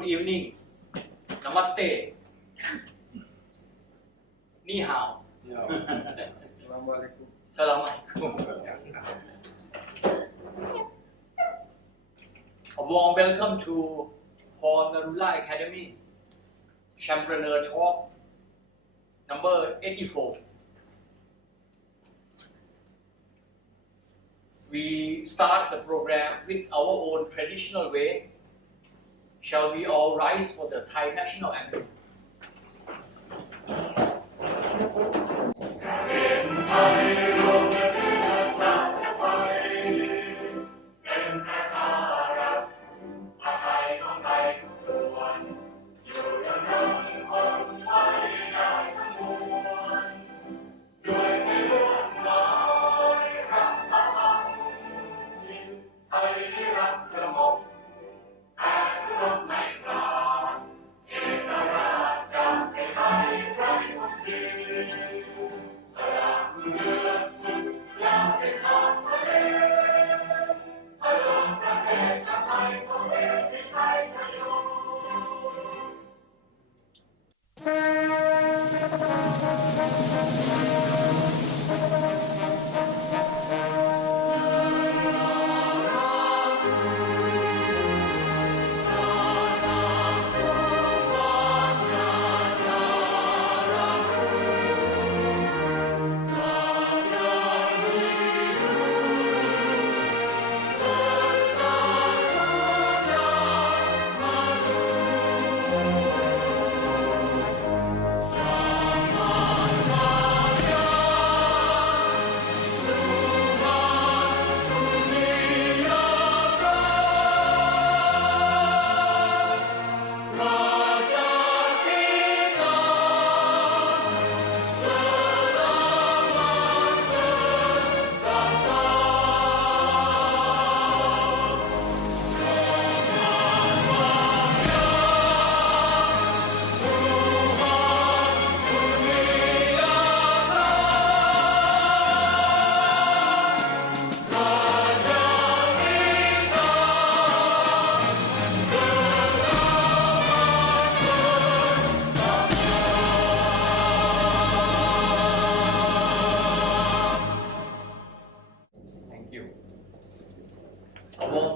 Good evening. Namaste. Ni hao. Assalamualaikum. Assalamualaikum. A warm welcome to Pornthep Academy, Champreneur TALK, number 84. We start the program with our own traditional way. Shall we all rise for the Thai national anthem?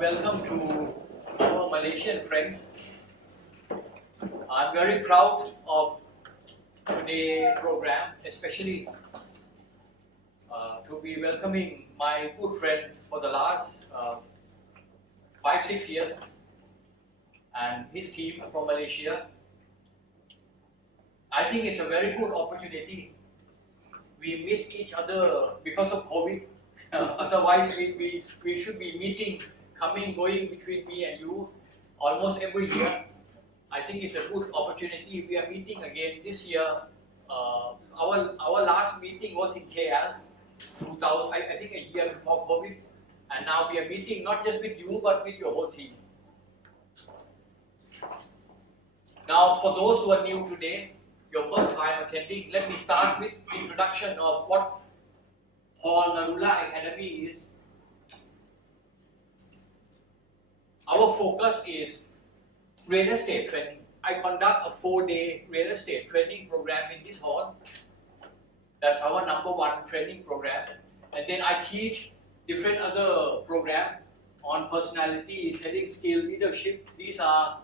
Welcome to our Malaysian friends. I'm very proud of today's program, especially to be welcoming my good friend for the last 5-6 years and his team from Malaysia. I think it's a very good opportunity. We missed each other because of COVID. Otherwise, we should be meeting, coming, going between me and you almost every year. I think it's a good opportunity. We are meeting again this year. Our last meeting was in KL, I think a year before COVID. And now we are meeting not just with you, but with your whole team. Now, for those who are new today, your first time attending, let me start with introduction of what Narula Academy is. Our focus is real estate training. I conduct a 4-day real estate training program in this hall. That's our number one training program. And then I teach different other programs on personality, selling skill, leadership. These are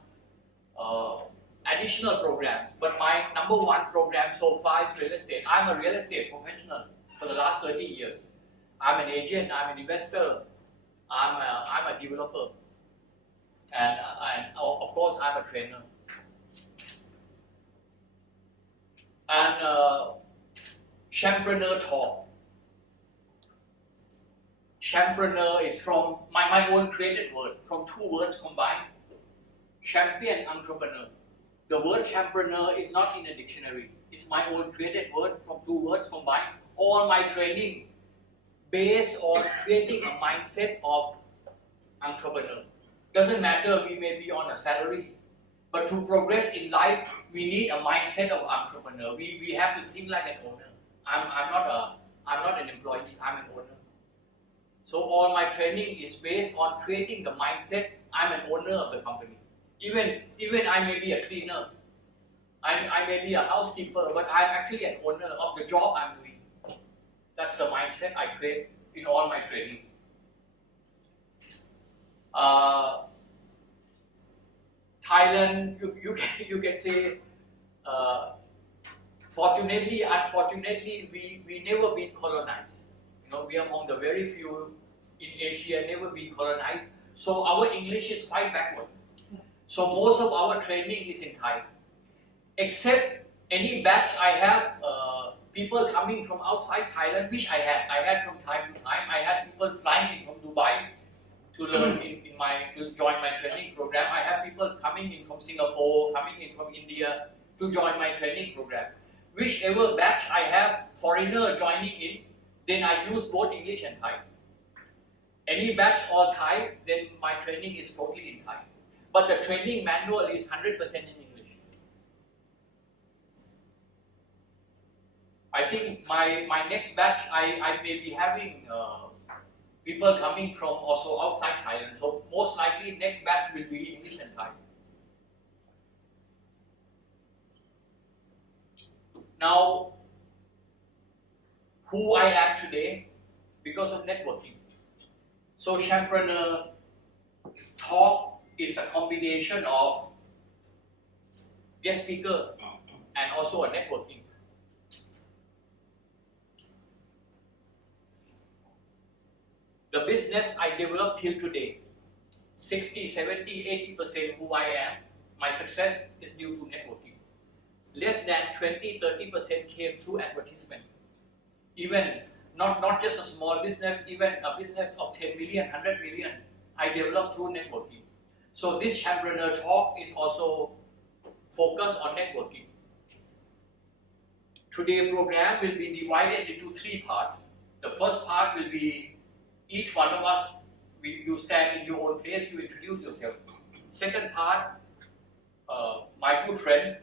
additional programs. But my number one program so far is real estate. I'm a real estate professional for the last 30 years. I'm an agent, I'm an investor, I'm a developer, and of course I'm a trainer. And Champreneur TALK. Champreneur is from my own created word, from two words combined. Champion entrepreneur. The word champreneur is not in a dictionary. It's my own created word from two words combined. All my training based on creating a mindset of entrepreneur. Doesn't matter, we may be on a salary, but to progress in life, we need a mindset of entrepreneur. We have to think like an owner. I'm not an employee, I'm an owner. So all my training is based on creating the mindset, I'm an owner of the company. Even I may be a cleaner, I may be a housekeeper, but I'm actually an owner of the job I'm doing. That's the mindset I create in all my training. Thailand, you can say, fortunately, unfortunately, we never been colonized. You know, we are among the very few in Asia never been colonized. So our English is quite backward. So most of our training is in Thai. Except any batch I have people coming from outside Thailand, which I had from time to time. I had people flying in from Dubai to learn to join my training program. I have people coming in from Singapore, coming in from India to join my training program. Whichever batch I have foreigner joining in, then I use both English and Thai. Any batch all Thai, then my training is totally in Thai. But the training manual is 100% in English. I think my next batch, I may be having people coming from also outside Thailand. So most likely next batch will be English and Thai. Now, who I am today, because of networking. So Champreneur TALK is a combination of guest speaker and also a networking. The business I developed till today, 60, 70, 80% who I am, my success is due to networking. Less than 20, 30% came through advertisement. Even not just a small business, even a business of 10 million, 100 million, I developed through networking. So this Champreneur TALK is also focused on networking. Today's program will be divided into 3 parts. The first part will be each one of us, you stand in your own place, you introduce yourself. Second part, my good friend,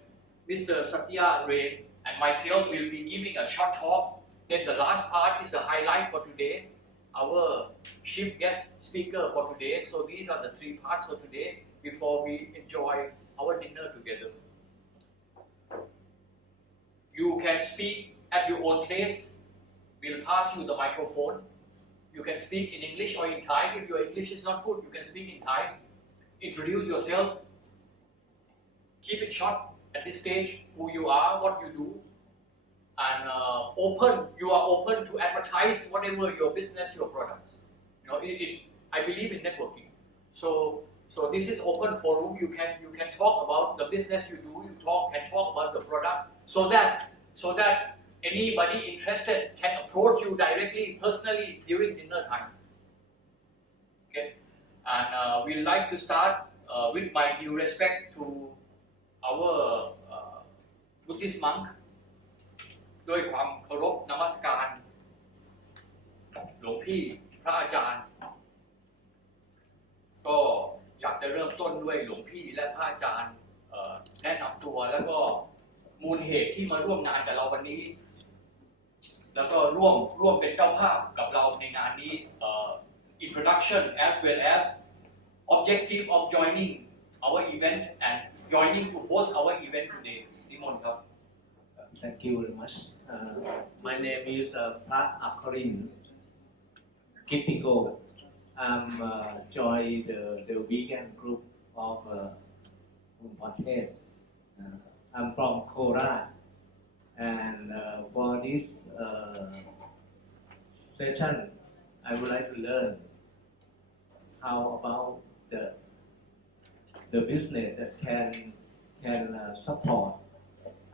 Mr. Satya Rain, and myself will be giving a short talk. Then the last part is the highlight for today, our chief guest speaker for today. So these are the 3 parts for today before we enjoy our dinner together. You can speak at your own place. We'll pass you the microphone. You can speak in English or in Thai. If your English is not good, you can speak in Thai. Introduce yourself. Keep it short at this stage, who you are, what you do. And you are open to advertise whatever your business, your products. You know, I believe in networking. So this is open forum. You can talk about the business you do. You can talk about the product, so that anybody interested can approach you directly, personally during dinner time. Okay, and we like to start with my due respect to our Buddhist monk. ด้วยความเคารพนมัสการหลวงพี่พระอาจารย์ก็อยากจะเริ่มต้นด้วยหลวงพี่และพระอาจารย์แนะนำตัวแล้วก็มูลเหตุที่มาร่วมงานกับเราวันนี้แล้วก็ร่วมเป็นเจ้าภาพกับเราในงานนี้ introduction as well as objective of joining our event and joining to host our event today นิมนต์ครับ Thank you very much. My name is Pra Akharin Kipiko. I'm joined the vegan group of Pornthep. I'm from Korea, and for this session, I would like to learn how about the business that can support.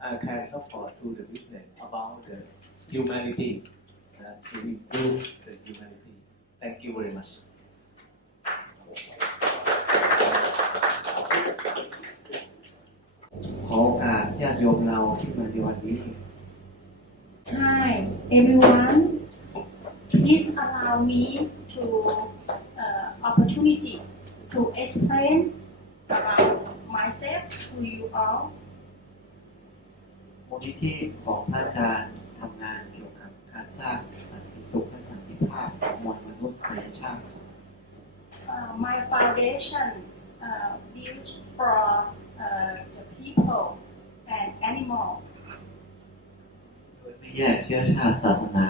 I can support to the business about the humanity to improve the humanity. Thank you very much. ขอโอกาสญาติโยมเราที่มาในวันนี้ Hi everyone, please allow me to opportunity to explain about myself to you all. มูลนิธิของพระอาจารย์ทำงานเกี่ยวกับการสร้างสันติสุขและสันติภาพของมวลมนุษยชาติ My foundation built for the people and animal โดยไม่แยกเชื้อชาติศาสนา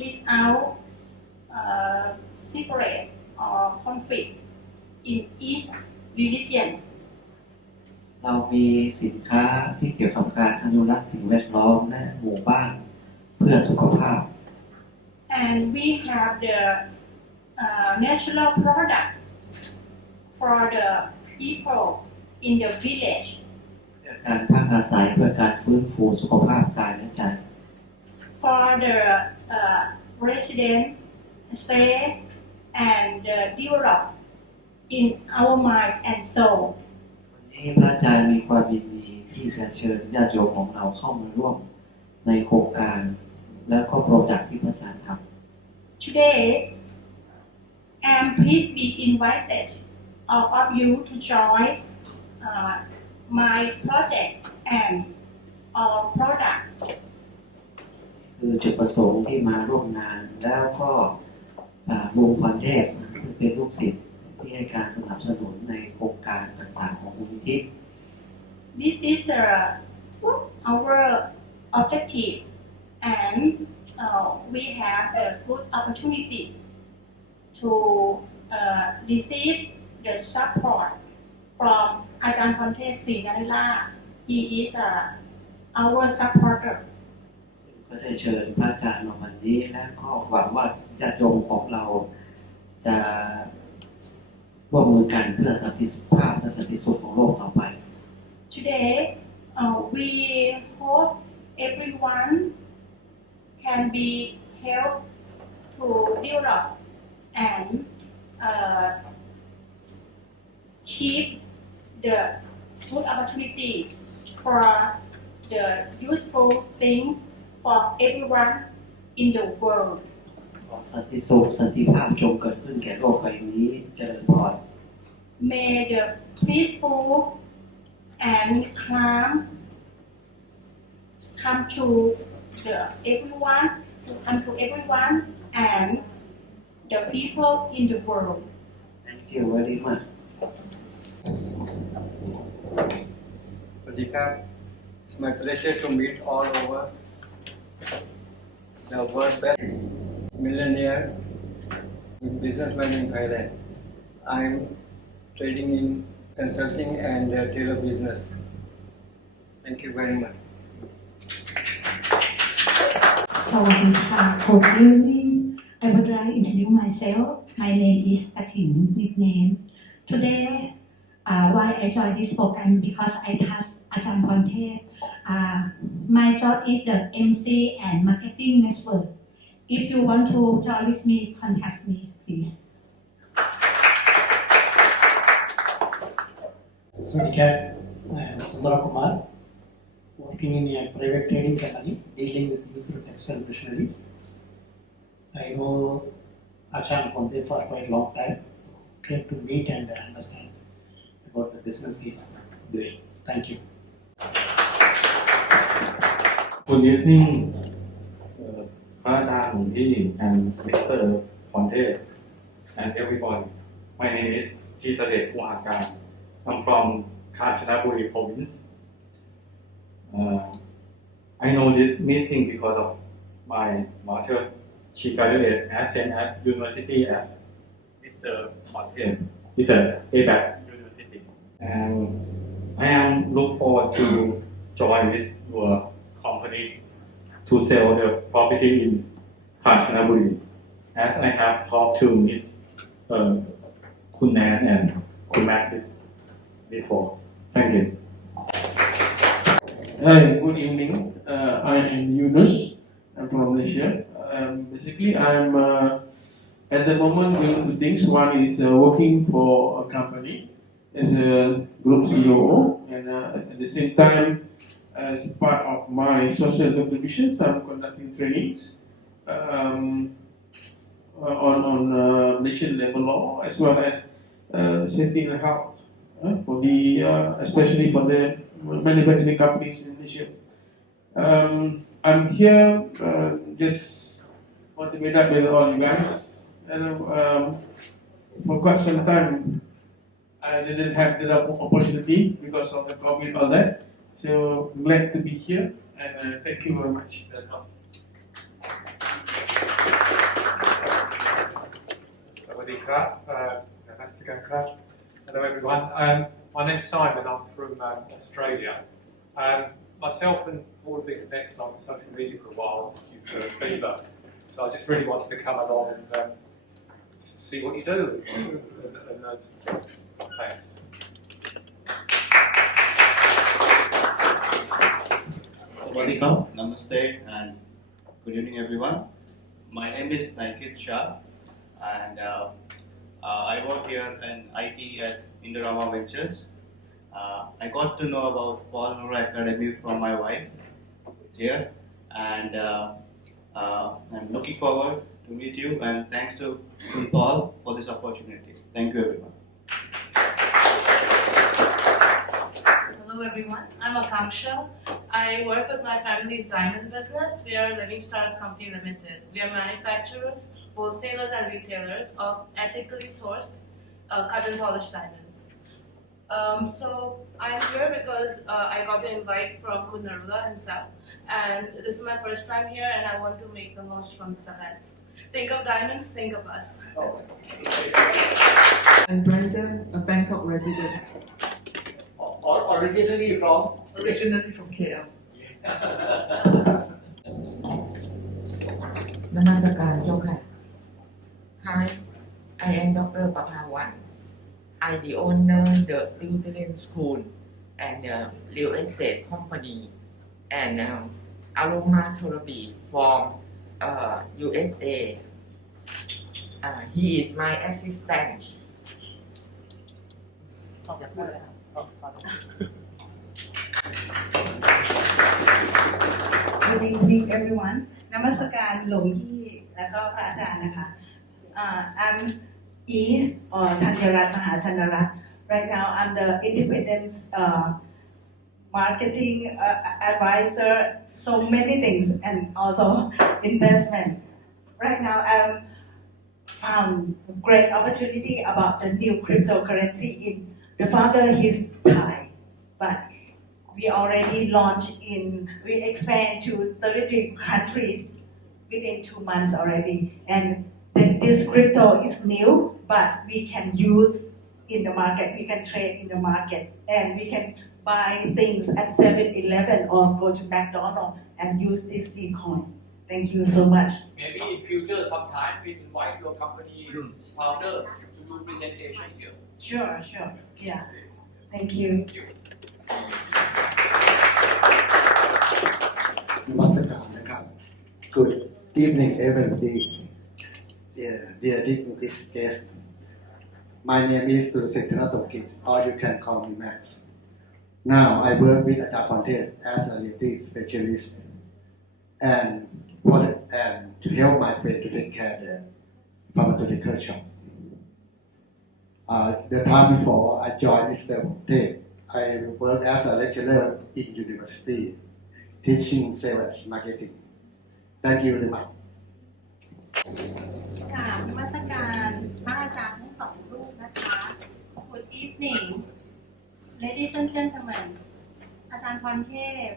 without separate or conflict in each religion. เรามีสินค้าที่เกี่ยวกับการอนุรักษ์สิ่งแวดล้อมและหมู่บ้านเพื่อสุขภาพ And we have the natural products for the people in the village. เพื่อการพักอาศัยเพื่อการฟื้นฟูสุขภาพกายและใจ For the residents stay and develop in our minds and soul. วันนี้พระอาจารย์มีความยินดีที่จะเชิญญาติโยมของเราเข้ามาร่วมในโครงการและก็โปรเจกต์ที่พระอาจารย์ทำ Today, please be invited all of you to join my project and our product. คือจุดประสงค์ที่มาร่วมงานแล้วก็วงพรเทพซึ่งเป็นลูกศิษย์ที่ให้การสนับสนุนในโครงการต่างๆของมูลนิธิ This is our objective, and we have a good opportunity to receive the support from Ajahn Pornthep SriNarula. He is our supporter. ก็ได้เชิญพระอาจารย์มาวันนี้และก็หวังว่าญาติโยมของเราจะร่วมมือกันเพื่อสันติภาพและสันติสุขของโลกต่อไป Today, we hope everyone can be helped to develop and keep the good opportunity for the useful things for everyone in the world. ขอสันติสุขสันติภาพจงเกิดขึ้นแก่โลกใบนี้เจริญพร May the peaceful and calm come to everyone and the people in the world. Thank you very much สวัสดีครับ It's my pleasure to meet all over the world best millionaire businessman in Thailand. I'm trading in consulting and tailor business. Thank you very much. สวัสดีค่ะ Good evening. I would like to introduce myself. My name is Patin, nickname. Today, why I joined this program because I trust Ajahn Pornthep. My job is the MC and marketing network. If you want to join with me, contact me, please. สวัสดีครับ Sundara Kumar, working in a private trading company dealing with user textile machineries. I know Ajahn Pornthep for quite a long time, so great to meet and understand about the business he's doing. Thank you. Good evening, พระอาจารย์หลวงพี่ and Mr. Pornthep and everyone. My name is ที่เสด็จผู้หาการ I'm from Champreneur province. I know this meeting because of my mother. She graduated as same at university as Mr. Pornthep. It's a ABAC university. And I am look forward to join with your company to sell the property in Champreneur. As I have talked to Miss Kun Nan and Kun Matt before. Thank you. Hi, good evening. I am Yunus. I'm from Malaysia. Basically, I'm at the moment doing two things. One is working for a company as a group CEO, and at the same time, as part of my social contributions, I'm conducting trainings on Malaysian labor law as well as safety and health for the especially for the manufacturing companies in Malaysia. I'm here just want to meet up with all you guys, and for quite some time I didn't have the opportunity because of the COVID, all that. So glad to be here, and thank you very much. Welcome. สวัสดีครับ Nice to go,ครับ. Hello everyone. My name's Simon. I'm from Australia. Myself and Paul have been connected on social media for a while due to fever. So I just really wanted to come along and see what you do and learn some things. Thanks. Sawadee-khap, namaste, and good evening, everyone. My name is Naikit Shah, and I work here in IT at Indorama Ventures. I got to know about paulnarula Academy from my wife here, and I'm looking forward to meet you. And thanks to Paul for this opportunity. Thank you, everyone. Hello everyone, I'm Akanksha. I work with my family's diamond business. We are Living Stars Company Limited. We are manufacturers, wholesalers and retailers of ethically sourced cut and polished diamonds. So I'm here because I got the invite from Narula himself, and this is my first time here, and I want to make the most from this event. Think of diamonds, think of us. I'm Brandon, a Bangkok resident. Originally from? Originally from KL. นมัสการเจ้าค่ะ Hi, I am Dr. Papawan. I the owner the Lieutenant School and real estate company and aromatherapy from USA. He is my assistant. Good evening, everyone. นมัสการหลวงพี่และก็พระอาจารย์นะคะ I'm East or Thanyarat Mahachandarat. Right now, I'm the independent marketing advisor, so many things, and also investment. Right now, I'm found a great opportunity about the new cryptocurrency. The founder is Thai, but we already launched we expand to 33 countries within 2 months already. And this crypto is new, but we can use in the market, we can trade in the market, and we can buy things at 7-Eleven or go to McDonald's and use this C coin. Thank you so much. Maybe in future sometime we invite your company's founder to do presentation here. Sure. Yeah. Thank you. Namaskar. Good evening, everybody. Dear distinguished guests. My name is Champreneur TALK, or you can call me Max. Now I work with Pornthep as a realty specialist and to help my friend to take care of the pharmaceutical shop. The time before I joined Mr. Pornthep, I worked as a lecturer in university, teaching sales marketing. Thank you very much. กราบนมัสการพระอาจารย์ทั้งสองรูปนะคะ Good evening, ladies and gentlemen. อาจารย์พรเทพ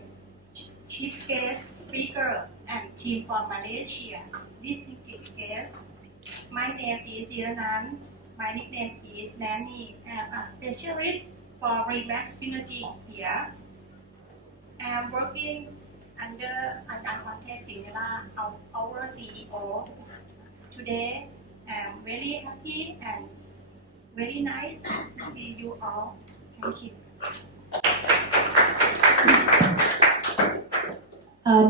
Chief Guest Speaker and team from Malaysia. Distinguished guests. My name is Iranan. My nickname is Nanny. I'm a specialist for Remax Synergy here. I'm working under Ajahn Pornthep SriNarula, our CEO. Today, I'm very happy and very nice to see you all. Thank you.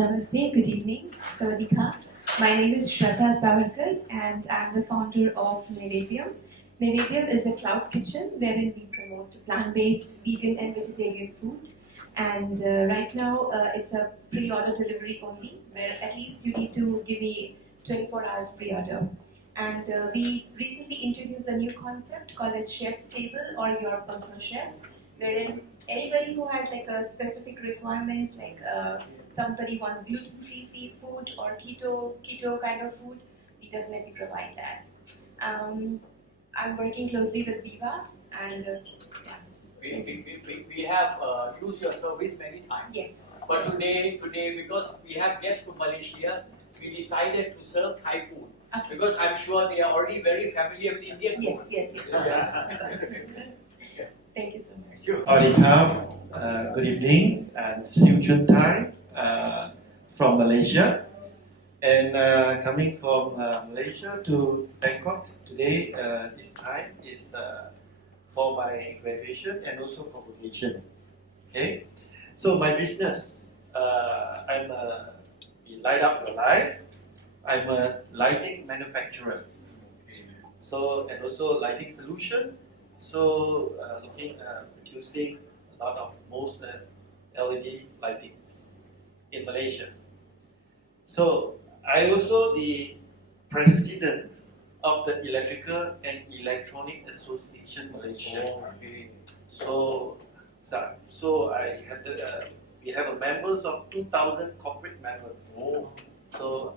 Namaste, good evening. Sawadee-khap. My name is Shraddha Savarkar and I'm the founder of Millennium. Millennium is a cloud kitchen wherein we promote plant-based, vegan and vegetarian food. And right now, it's a pre-order delivery only, where at least you need to give me 24 hours pre-order. And we recently introduced a new concept called as Chef's Table or Your Personal Chef, wherein anybody who has like a specific requirements, like somebody wants gluten-free food or keto kind of food, we definitely provide that. I'm working closely with Viva And we have used your service many times. yes. But today, because we have guests from Malaysia, we decided to serve Thai food. Okay. Because I'm sure they are already very familiar with Indian food. Yes. Thank you so much. Howdy, good evening. I'm Siu Chun Thai from Malaysia. And coming from Malaysia to Bangkok today, this time is for my graduation and also convocation. Okay, so my business, I'm a Light Up Your Life. I'm a lighting manufacturer. So and also lighting solution. So producing a lot of most LED lightings in Malaysia. So I also the president of the Electrical and Electronic Association Malaysia. So I had we have a members of 2,000 corporate members. So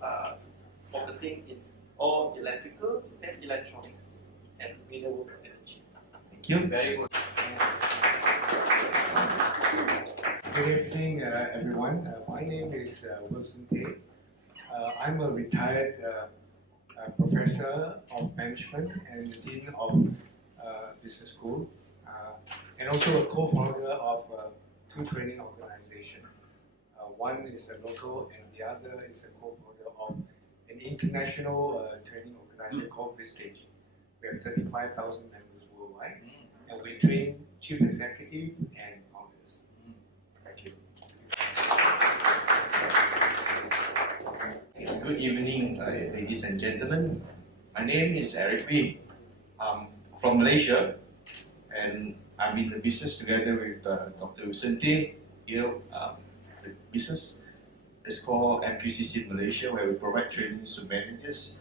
focusing in all electricals and electronics and renewable energy. Thank you. Very good. Good evening, everyone. My name is Pornthep. I'm a retired professor of management and dean of business school, and also a co-founder of two training organizations. One is a local, and the other is a co-founder of an international training organization called Prestige. We have 35,000 members worldwide, and we train chief executive and founders. Thank you. Good evening, ladies and gentlemen. My name is Eric Wee. I'm from Malaysia, and I'm in the business together with Dr. Vicente. Here, the business is called MQCC in Malaysia, where we provide training to managers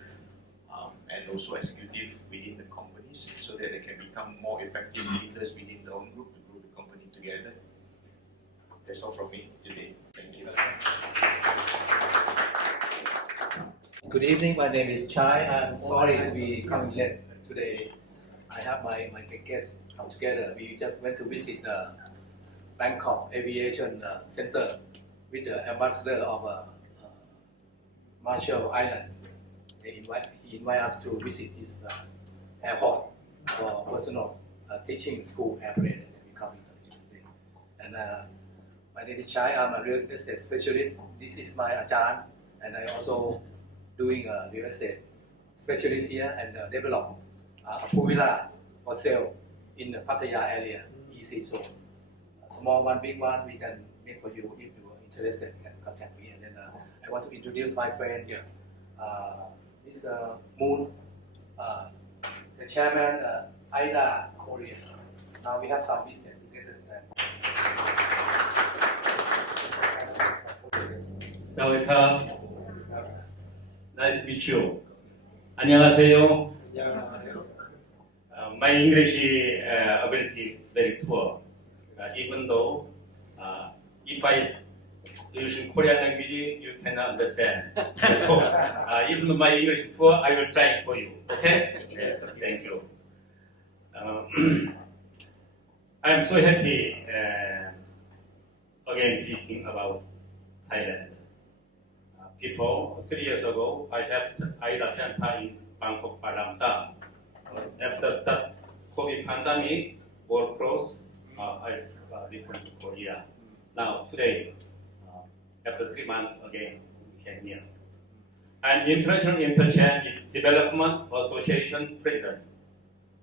and also executives within the companies, so that they can become more effective leaders within their own group to grow the company together. That's all from me today. Thank you. Good evening, my name is Chai. I'm sorry to be coming late today. I have my guests come together. We just went to visit the Bangkok Aviation Center with the ambassador of Marshall Island. He invite us to visit his airport for personal teaching school airplane. We come in and my name is Chai. I'm a real estate specialist. This is my Ajahn, and I also doing a real estate specialist here and develop a full villa for sale in the Pattaya area, EC zone. A small one, big one, we can make for you if you are interested. You can contact me. And then I want to introduce my friend here. This Moon, the chairman, Ida Korea. Now we have some business together. Sawadee. Nice to meet you. 안녕하세요. My English ability very poor. Even though if I use Korean language, you cannot understand. Even though my English poor, I will try for you. Okay? Yes. Thank you. I am so happy again speaking about Thailand. People, 3 years ago, I have Ida Center in Bangkok, Palamsa. After start COVID pandemic, world closed, I returned to Korea. Now, today, after 3 months again, we came here. I'm International Interchange Development Association President,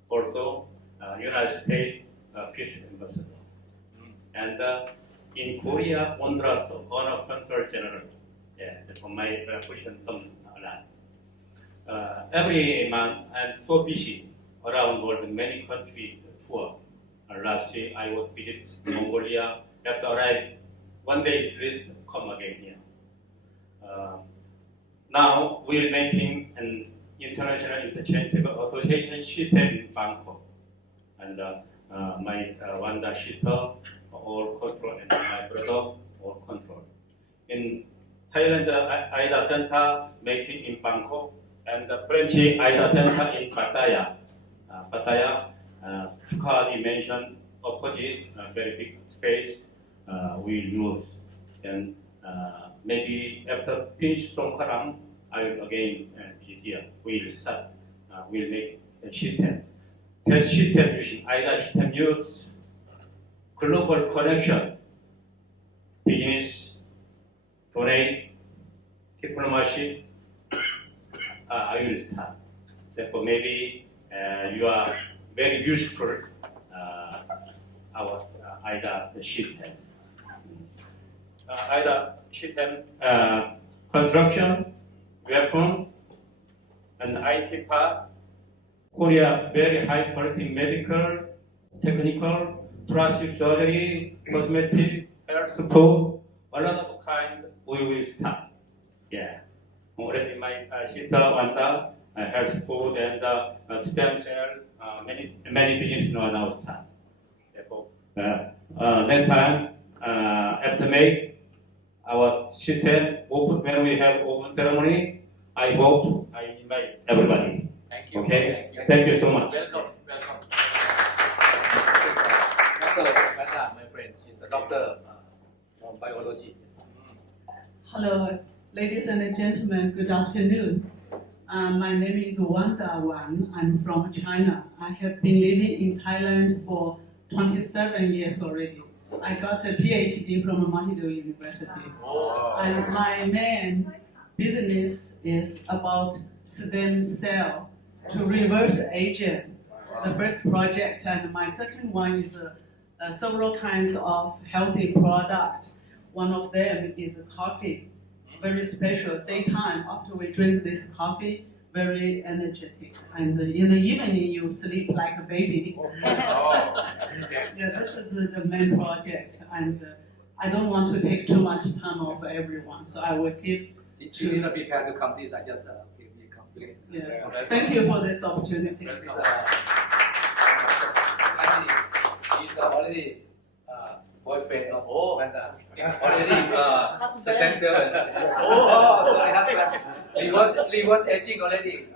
also United States Peace Ambassador. And in Korea, Honduras, Honor Consul General. Yeah, for my question, some every month I'm so busy around world in many countries tour. Last year I was visit Mongolia. After arrive, one day please come again here. Now we're making an international interchangeable association system in Bangkok, and my Wanda Shita all control and my brother all control. In Thailand, Ida Center making in Bangkok, and the French Ida Center in Pattaya. Pattaya, Fukadi mentioned opposite, very big space, we'll use. And maybe after finish Songkharam, I will again visit here. We'll start, we'll make a system. That system using either system use global connection, business, donate, diplomacy, I will start. Therefore, maybe you are very useful, our either the system. Either system construction, weapon, and IT part. Korea very high quality medical, technical, plastic surgery, cosmetic, health support, a lot of kind we will start. Yeah. Already my sister Wanda, health food and stem cell, many business now start. Therefore, next time after May, our system open when we have open ceremony. I hope I invite everybody. Thank you. Okay. Thank you so much. Welcome. Dr. Mata, my friend, she's a doctor from biology. Hello, ladies and gentlemen, good afternoon. My name is Wanda Wang. I'm from China. I have been living in Thailand for 27 years already. I got a PhD from Mahidol University. And my main business is about stem cell to reverse aging. The first project, and my second one is several kinds of healthy products. One of them is coffee, very special. Daytime, after we drink this coffee, very energetic. And in the evening, you sleep like a baby. Yeah, this is the main project. And I don't want to take too much time of everyone, so I will keep. She didn't prepare to come this. I just come today. Yeah. Thank you for this opportunity. She's already boyfriend of and already stem cell. Sorry, husband. Reverse aging already.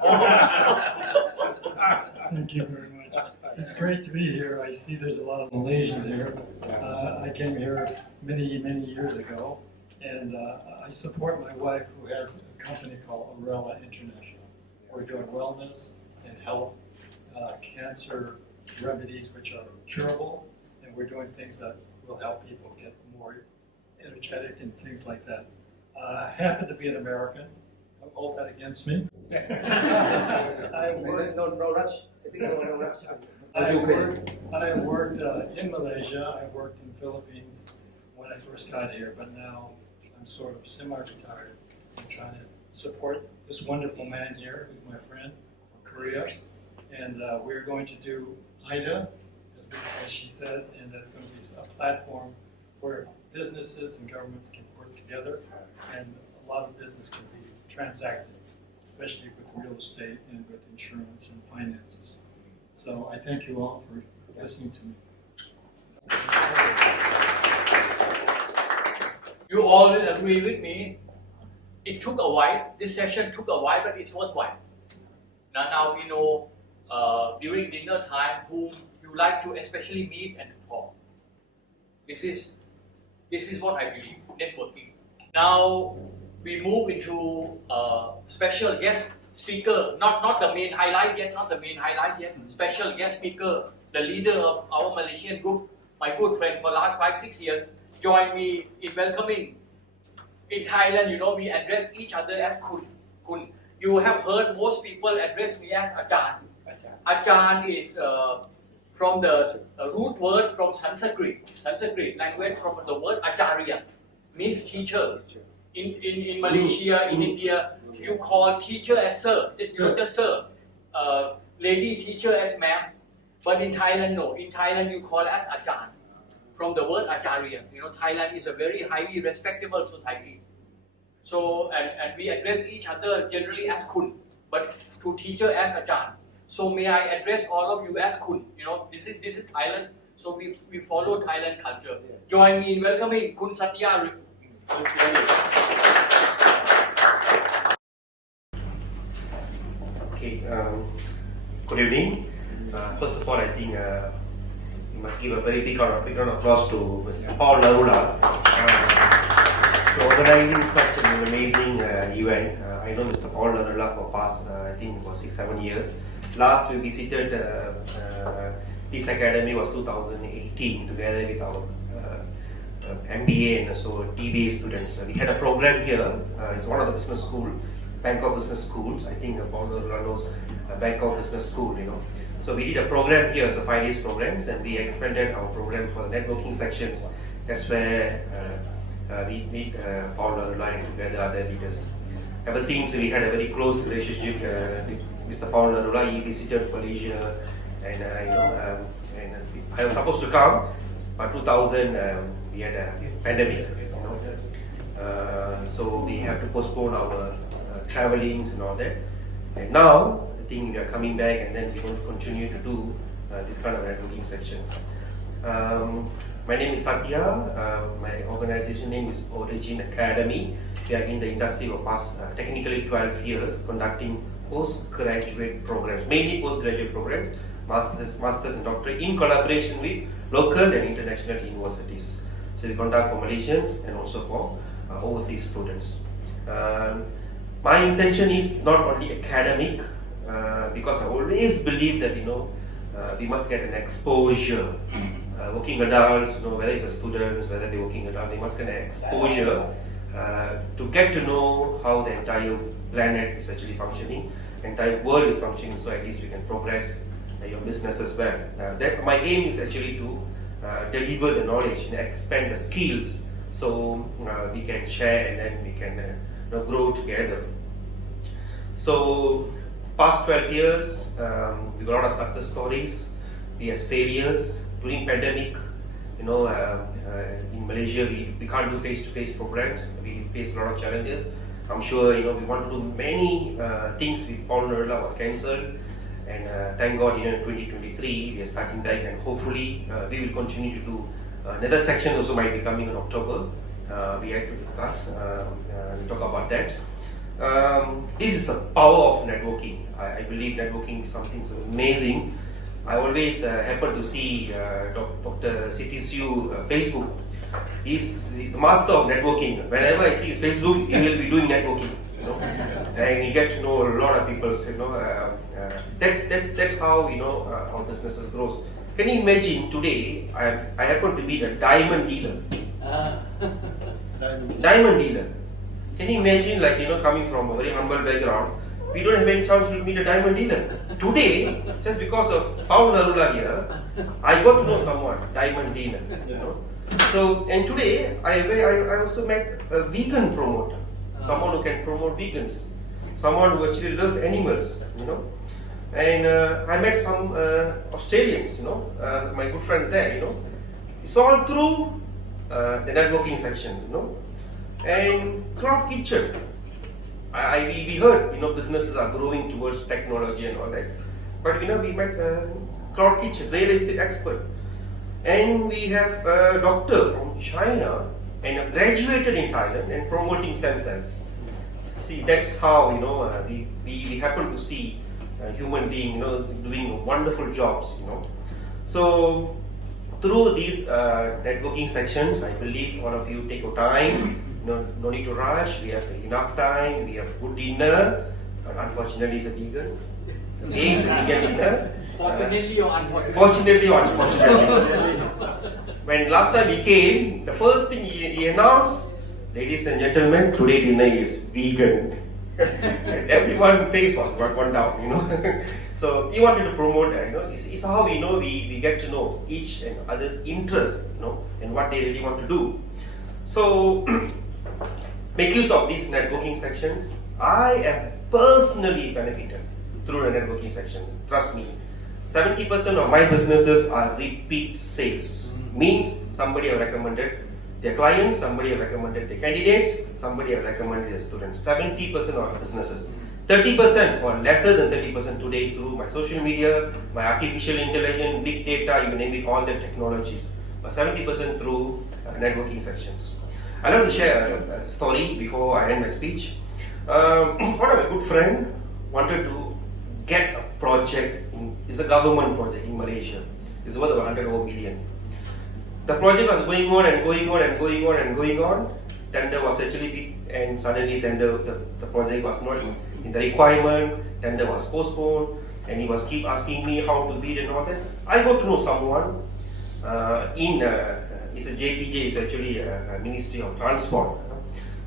Thank you very much. It's great to be here. I see there's a lot of Malaysians here. I came here many years ago, and I support my wife, who has a company called Narula International. We're doing wellness and health, cancer remedies which are curable, and we're doing things that will help people get more energetic and things like that. I happen to be an American. Don't hold that against me. I worked in Malaysia. I worked in the Philippines when I first got here, but now I'm sort of semi-retired. I'm trying to support this wonderful man here, who's my friend from Korea, and we're going to do IDA, as she says, and that's going to be a platform where businesses and governments can work together, and a lot of business can be transacted, especially with real estate and with insurance and finances. So I thank you all for listening to me. You all will agree with me. It took a while. This session took a while, but it's worthwhile. Now we know during dinner time whom you like to especially meet and to talk. This is what I believe, networking. Now we move into special guest speaker, not the main highlight yet, special guest speaker, the leader of our Malaysian group, my good friend for the last 5-6 years, joined me in welcoming. In Thailand, you know, we address each other as Kun. You have heard most people address me as Ajahn. Ajahn is from the root word from Sanskrit language, from the word Acharya, means teacher. In Malaysia, in India, you call teacher as sir, just sir. Lady teacher as ma'am. But in Thailand, no. In Thailand, you call as Ajahn, from the word Acharya. You know, Thailand is a very highly respectable society. So, and we address each other generally as Kun, but to teacher as Ajahn. So may I address all of you as Kun? You know, this is Thailand, so we follow Thailand culture. Join me in welcoming Kun Satya. Okay, good evening. First of all, I think we must give a very big round of applause to Mr. Paul Narula for organizing such an amazing event. I know Mr. Paul Narula for past, I think, for 6-7 years. Last we visited this academy was 2018 together with our MBA and also DBA students. We had a program here. It's one of the business school, Bangkok Business Schools. I think Paul Narula knows Bangkok Business School, you know. So we did a program here as a 5 days programs, and we expanded our program for the networking sections. That's where we meet Paul Narula and together other leaders. Ever since we had a very close relationship with Mr. Paul Narula, he visited Malaysia, and and I was supposed to come, but 2000 we had a pandemic, you know. So we have to postpone our travelings and all that. And now I think we are coming back, and then we're going to continue to do this kind of networking sections. My name is Satya. My organization name is Origin Academy. We are in the industry for past technically 12 years, conducting postgraduate programs, mainly postgraduate programs, masters and doctorate, in collaboration with local and international universities. So we conduct for Malaysians and also for overseas students. My intention is not only academic, because I always believe that, you know, we must get an exposure. Working adults, you know, whether it's a students, whether they're working adults, they must get an exposure to get to know how the entire planet is actually functioning, entire world is functioning, so at least we can progress your business as well. That my aim is actually to deliver the knowledge and expand the skills, so we can share and then we can grow together. So past 12 years, we got a lot of success stories. We have failures during pandemic. You know, in Malaysia we can't do face-to-face programs. We face a lot of challenges. I'm sure, you know, we want to do many things with Paul Narula was cancelled, and thank God, you know, in 2023 we are starting back, and hopefully we will continue to do another section also might be coming in October. We have to discuss, we'll talk about that. This is the power of networking. I believe networking is something so amazing. I always happen to see Dr. Siti Siu Facebook. He's the master of networking. Whenever I see his Facebook, he will be doing networking, you know, and you get to know a lot of people. You know, that's how, you know, our businesses grows. Can you imagine today? I happen to be the diamond dealer. Diamond dealer. Can you imagine, like, you know, coming from a very humble background, we don't have any chance to meet a diamond dealer. Today, just because of Paul Narula here, I got to know someone, diamond dealer, you know. So, and today, I also met a vegan promoter, someone who can promote vegans, someone who actually loves animals, you know. And I met some Australians, you know, my good friends there, you know. It's all through the networking sections, you know. And cloud kitchen. We heard, you know, businesses are growing towards technology and all that. But, you know, we met cloud kitchen, real estate expert. And we have a doctor from China and graduated in Thailand and promoting stem cells. See, that's how, you know, we happen to see a human being, you know, doing wonderful jobs, you know. So through these networking sections, I believe all of you take your time. No need to rush. We have enough time. We have good dinner. Unfortunately, it's a vegan. Okay, so we get dinner. Fortunately or unfortunately? Fortunately or unfortunately. When last time he came, the first thing he announced, ladies and gentlemen, today dinner is vegan. And everyone's face was gone down, you know. So he wanted to promote that, you know. It's how we know we get to know each and other's interests, you know, and what they really want to do. So make use of these networking sections. I have personally benefited through the networking section. Trust me, 70% of my businesses are repeat sales. Means somebody have recommended their clients, somebody have recommended their candidates, somebody have recommended their students. 70% of businesses. 30% or lesser than 30% today through my social media, my artificial intelligence, big data, you name it, all the technologies. But 70% through networking sections. I want to share a story before I end my speech. One of my good friend wanted to get a project. It's a government project in Malaysia. It's worth about 100 million. The project was going on and going on and going on and going on. Tender was actually big, and suddenly the project was not in the requirement. Tender was postponed, and he was keep asking me how to bid and all that. I got to know someone it's a JPJ, it's actually a Ministry of Transport.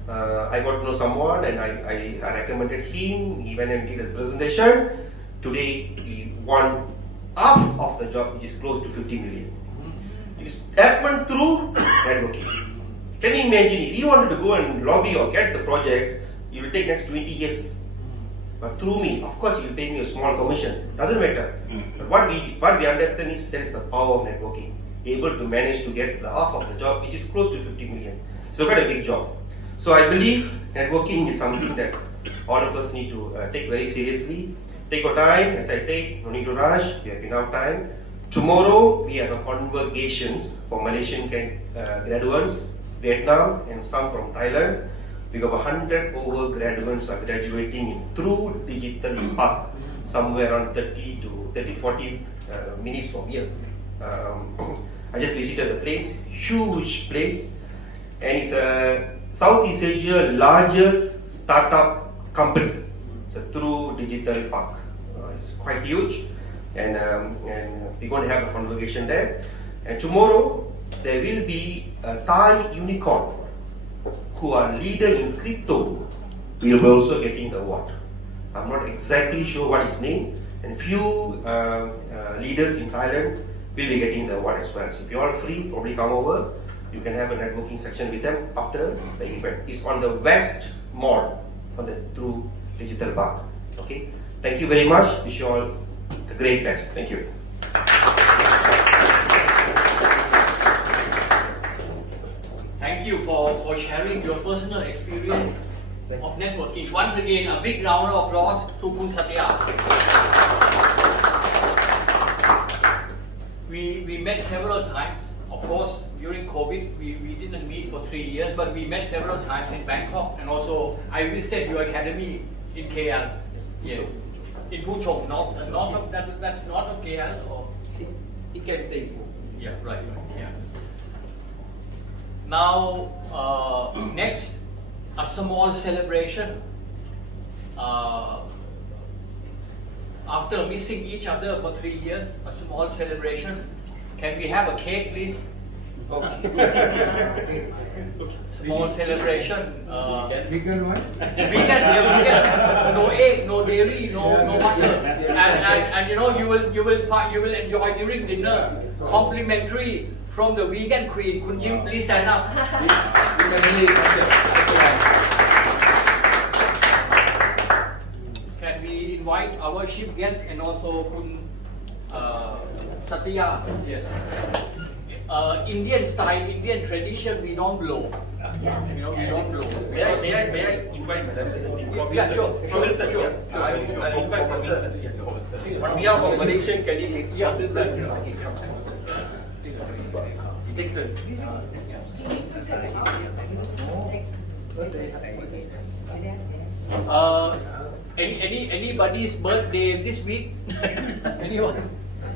I got to know someone, and I recommended him. He went and did his presentation. Today he won half of the job, which is close to 50 million. It's happened through networking. Can you imagine if he wanted to go and lobby or get the projects, it will take next 20 years. But through me, of course, he will pay me a small commission. Doesn't matter. But what we understand is there is the power of networking. Able to manage to get the half of the job, which is close to 50 million. So quite a big job. So I believe networking is something that all of us need to take very seriously. Take your time, as I say, no need to rush. We have enough time. Tomorrow we have convocations for Malaysian graduates, Vietnam, and some from Thailand. We have 100 over graduates are graduating through digital park, somewhere around 40 minutes from here. I just visited the place, huge place, and it's Southeast Asia's largest startup company. So through digital park, it's quite huge, and we're going to have a convocation there. And tomorrow there will be a Thai unicorn who are leader in crypto. Will be also getting the award. I'm not exactly sure what his name, and few leaders in Thailand will be getting the award as well. So if you're all free, probably come over. You can have a networking section with them after the event. It's on the West Mall, through Digital Park. Okay. Thank you very much. Wish you all the great best. Thank you. Thank you for sharing your personal experience of networking. Once again, a big round of applause to Kun Satya. We met several times. Of course, during COVID, we didn't meet for 3 years, but we met several times in Bangkok, and also I visited your academy in KL. Yeah. In Puchong, that's north of KL, or It can say so. yeah, right. Yeah. Now, next, a small celebration. After missing each other for 3 years, a small celebration. Can we have a cake, please? Okay. Small celebration. Vegan one? Vegan, yeah, vegan. No egg, no dairy, no butter. And you will enjoy during dinner. Complimentary from the vegan queen. Kun Jim, please stand up. Can we invite our chief guest and also Kun Satya? Yes. Indian style, Indian tradition, we don't blow. We don't blow. May I invite Madam President? Yeah, sure. Wilson, Sure. I will invite Wilson. Yes. On behalf of Malaysian candidates, Wilson. Take turn. Anybody's birthday this week? Anyone?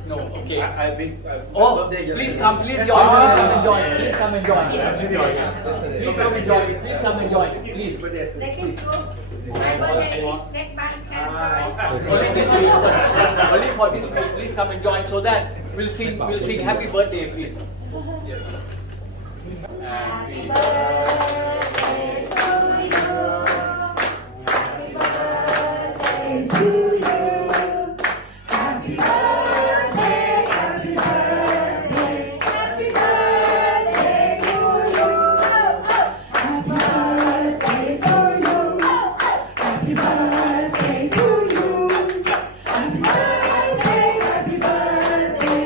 No, okay. I've been. Please come, please join. Please come and join. Please come and join. Please come and join. Please. Let him go. My birthday is next month. Only this week. Only for this week. Please come and join so that we'll sing happy birthday, please. Yes. Happy birthday to you. Happy birthday to you. Happy birthday. Happy birthday. Happy birthday to you. Happy birthday to you. Happy birthday to you. Happy birthday. Happy birthday.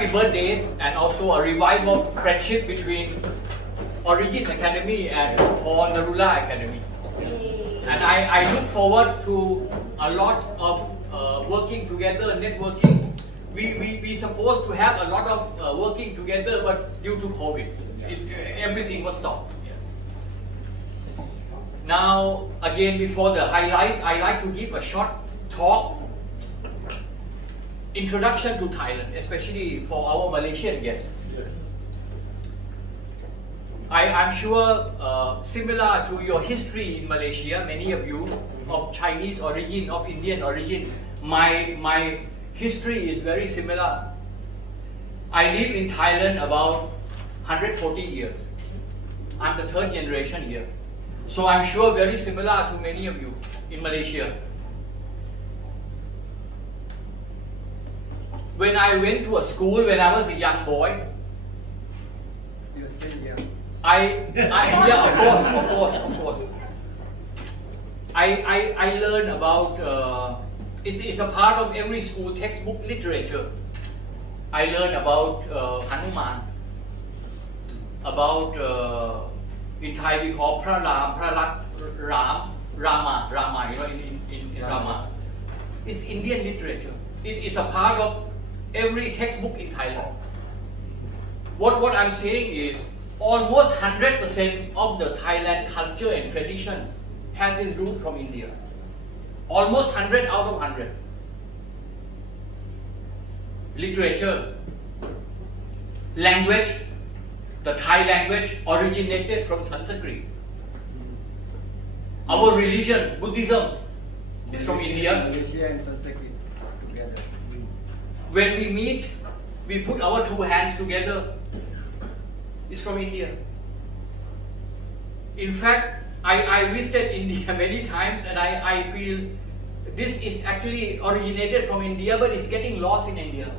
happy birthday and also a revival of friendship between Origin Academy and Pornthep Academy. And I look forward to a lot of working together, networking. We supposed to have a lot of working together, but due to COVID, everything was stopped. Now, again, before the highlight, I like to give a short talk, introduction to Thailand, especially for our Malaysian guests. I'm sure similar to your history in Malaysia, many of you of Chinese origin, of Indian origin, my history is very similar. I live in Thailand about 140 years. I'm the third generation here. So I'm sure very similar to many of you in Malaysia. When I went to a school when I was a young boy, You're still young. yeah, of course. I learned about, it's a part of every school textbook literature. I learned about Hanuman, about, in Thai we call Rama, you know, in Rama. It's Indian literature. It's a part of every textbook in Thailand. What I'm saying is, almost 100% of the Thailand culture and tradition has its root from India. Almost 100 out of 100. Literature, language, the Thai language originated from Sanskrit. Our religion, Buddhism, is from India. Malaysia and Sanskrit together. When we meet, we put our two hands together. It's from India. In fact, I visited India many times and I feel this is actually originated from India, but it's getting lost in India.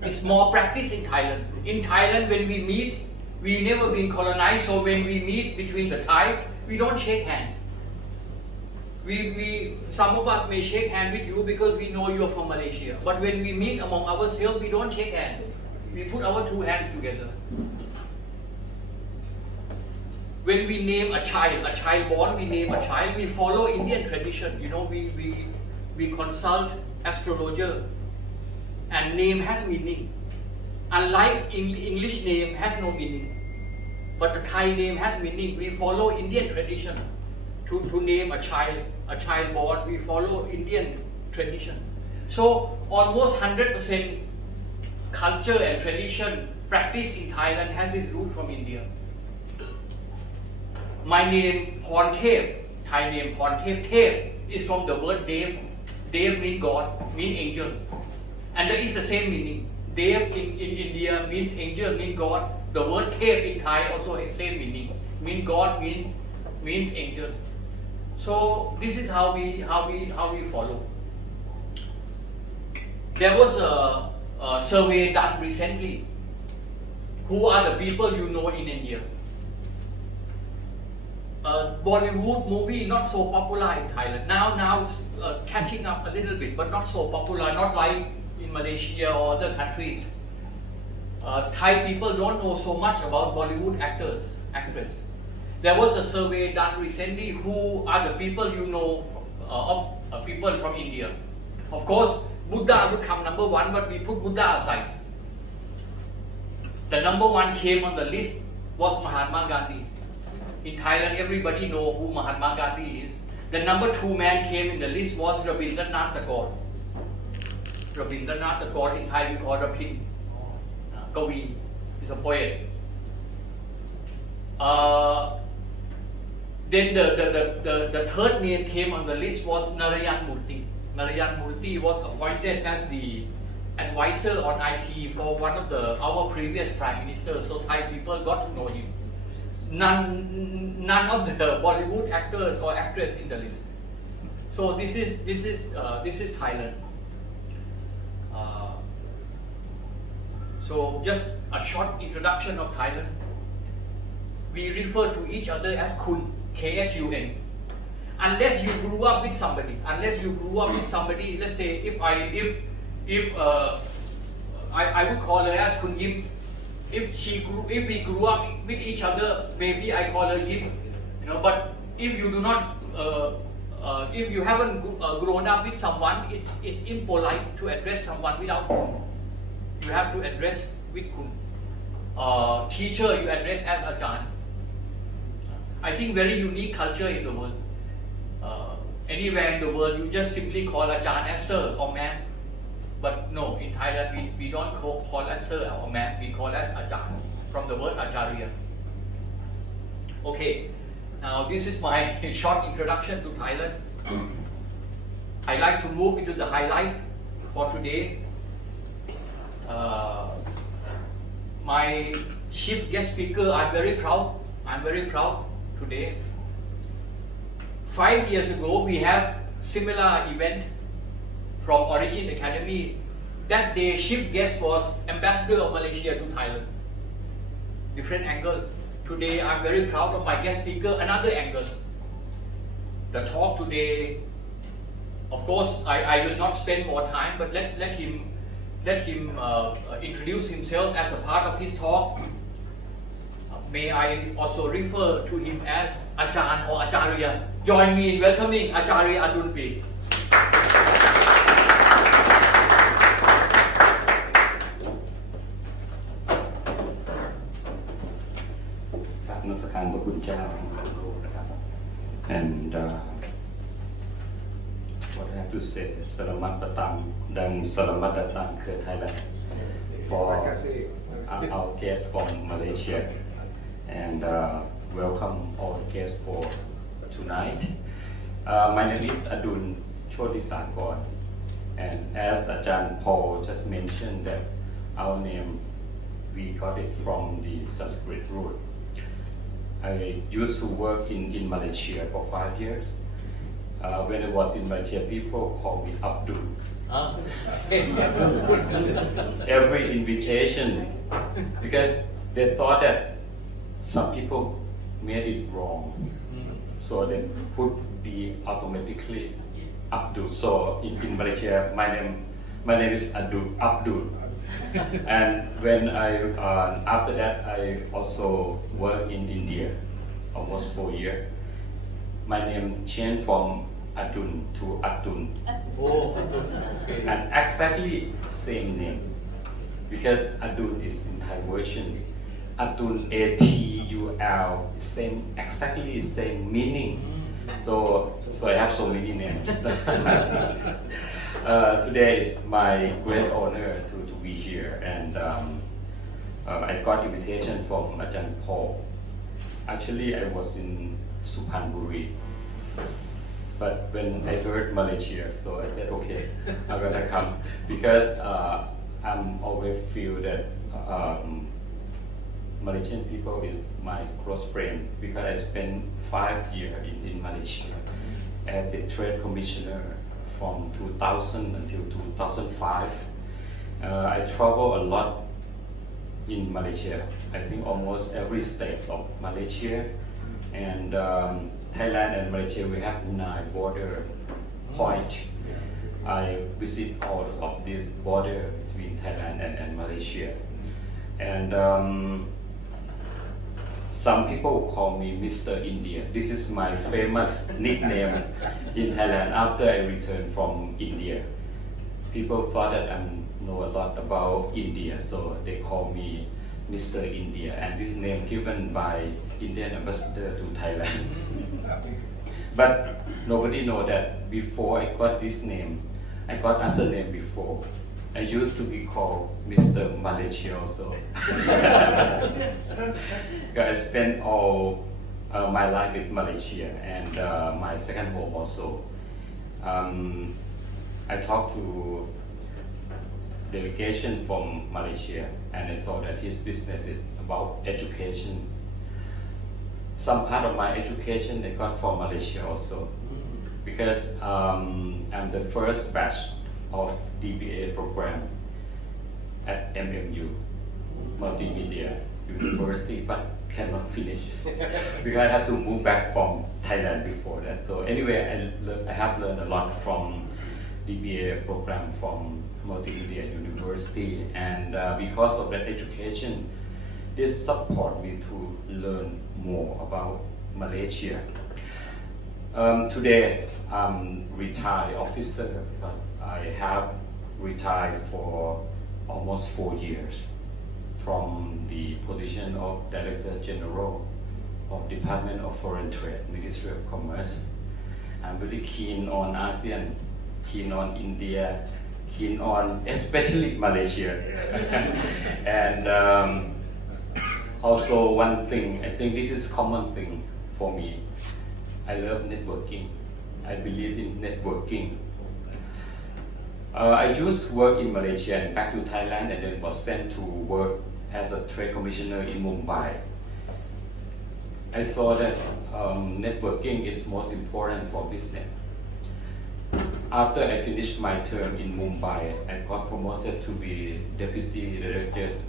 It's more practiced in Thailand. In Thailand, when we meet, we never been colonized, so when we meet between the Thai, we don't shake hands. Some of us may shake hand with you because we know you're from Malaysia. But when we meet among ourselves, we don't shake hands. We put our two hands together. When we name a child born, we name a child, we follow Indian tradition. You know, we consult astrologer, and name has meaning. Unlike English name has no meaning, but the Thai name has meaning. We follow Indian tradition to name a child born. We follow Indian tradition. So almost 100% culture and tradition practiced in Thailand has its root from India. My name Pornthep, Thai name Pornthep. Thep is from the word Dev. Dev means God, means angel. And there is the same meaning. Dev in India means angel, means God. The word Thep in Thai also has same meaning. Means God, means angel. So this is how we follow. There was a survey done recently. Who are the people you know in India? Bollywood movie not so popular in Thailand. Now it's catching up a little bit, but not so popular, not like in Malaysia or other countries. Thai people don't know so much about Bollywood actors, actress. There was a survey done recently, who are the people you know of people from India. Of course, Buddha would come number one, but we put Buddha aside. The number one came on the list was Mahatma Gandhi. In Thailand, everybody know who Mahatma Gandhi is. The number two man came in the list was Rabindranath Tagore. Rabindranath Tagore in Thai we call Rapin. Kavi is a poet. Then the third name came on the list was Narayan Murthy. Narayan Murthy was appointed as the advisor on IT for one of our previous prime ministers. So Thai people got to know him. None of the Bollywood actors or actress in the list. So this is Thailand. So just a short introduction of Thailand. We refer to each other as Kun, K-H-U-N. Unless you grew up with somebody, let's say if I would call her as Kun Yim. If we grew up with each other, maybe I call her Yim. But if you do not, if you haven't grown up with someone, it's impolite to address someone without Kun. You have to address with Kun. Teacher, you address as Ajahn. I think very unique culture in the world. Anywhere in the world, you just simply call Ajahn as sir or ma'am. But no, in Thailand, we don't call as sir or ma'am, we call as Ajahn, from the word Acharya. Okay, now this is my short introduction to Thailand. I like to move into the highlight for today. My chief guest speaker, I'm very proud today. 5 years ago, we have similar event from Origin Academy. That day, chief guest was Ambassador of Malaysia to Thailand. Different angle. Today, I'm very proud of my guest speaker, another angle. The talk today, of course, I will not spend more time, but let him introduce himself as a part of his talk. May I also refer to him as Ajahn or Acharya. Join me in welcoming Acharya Adun, please. นมัสการพระคุณเจ้าทั้งสองรูปนะครับ and what I have to say Selamat datang dan selamat datang ke Thailand for our guests from Malaysia and welcome all guests for tonight. My name is Adun Chodisakor, and as Ajahn Paul just mentioned that our name we got it from the Sanskrit root. I used to work in Malaysia for 5 years. When I was in Malaysia, people call me Abdul. Every invitation, because they thought that some people made it wrong, so they put B automatically Abdul. So in Malaysia, my name is Abdul. And when after that, I also worked in India, almost 4 years. My name changed from Adun to Atun. And exactly same name, because Adun is in Thai version. Atun, A-T-U-L, exactly same meaning. So I have so many names. Today is my great honor to be here, and I got invitation from Ajahn Paul. Actually, I was in Suphanburi, but when I heard Malaysia, so I said, okay, I'm gonna come, because I'm always feel that Malaysian people is my close friend, because I spent 5 years in Malaysia as a trade commissioner from 2000 until 2005. I travel a lot in Malaysia. I think almost every state of Malaysia, and Thailand and Malaysia, we have 9 border points. I visit all of these border between Thailand and Malaysia, and some people call me Mr. India. This is my famous nickname in Thailand after I returned from India. People thought that I know a lot about India, so they call me Mr. India, and this name given by Indian ambassador to Thailand. But nobody know that before I got this name, I got another name before. I used to be called Mr. Malaysia also. I spent all my life with Malaysia, and my second home also. I talked to delegation from Malaysia, and I saw that his business is about education. Some part of my education I got from Malaysia also, because I'm the first batch of DBA program at MMU, Multimedia University, but cannot finish because I had to move back from Thailand before that. So anyway, I have learned a lot from BBA program from Multimedia University, and because of that education, they support me to learn more about Malaysia. Today, I'm retired officer because I have retired for almost 4 years from the position of Director General of Department of Foreign Trade, Ministry of Commerce. I'm really keen on ASEAN, keen on India, keen on especially Malaysia. And also one thing, I think this is common thing for me. I love networking. I believe in networking. I used to work in Malaysia and back to Thailand, and then was sent to work as a trade commissioner in Mumbai. I saw that networking is most important for business. After I finished my term in Mumbai, I got promoted to be Deputy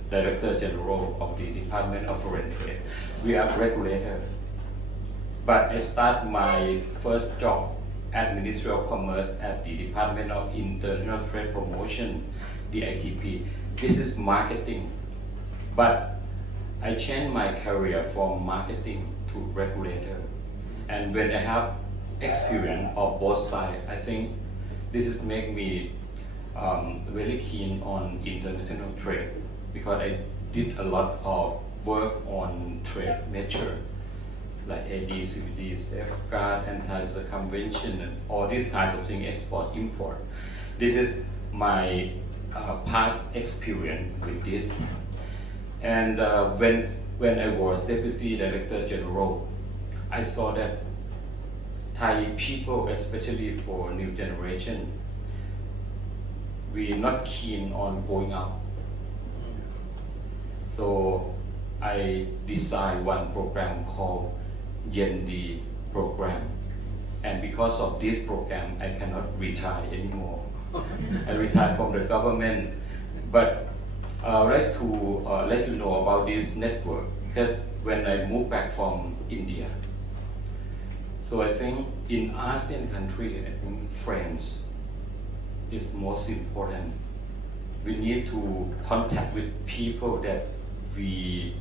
Director General of the Department of Foreign Trade. We are regulators. But I started my first job at Ministry of Commerce at the Department of International Trade Promotion, the ITP. This is marketing. But I changed my career from marketing to regulator. And when I have experience of both sides, I think this is make me very keen on international trade, because I did a lot of work on trade measure like AD, CVD, safeguard, anti-circumvention, and all these kinds of things, export, import. This is my past experience with this. And when I was Deputy Director General, I saw that Thai people, especially for new generation, we're not keen on going out. So I designed one program called Yendi program. And because of this program, I cannot retire anymore. I retired from the government. But I'd like to let you know about this network, because when I moved back from India, so I think in ASEAN country, I think friends is most important. We need to contact with people that we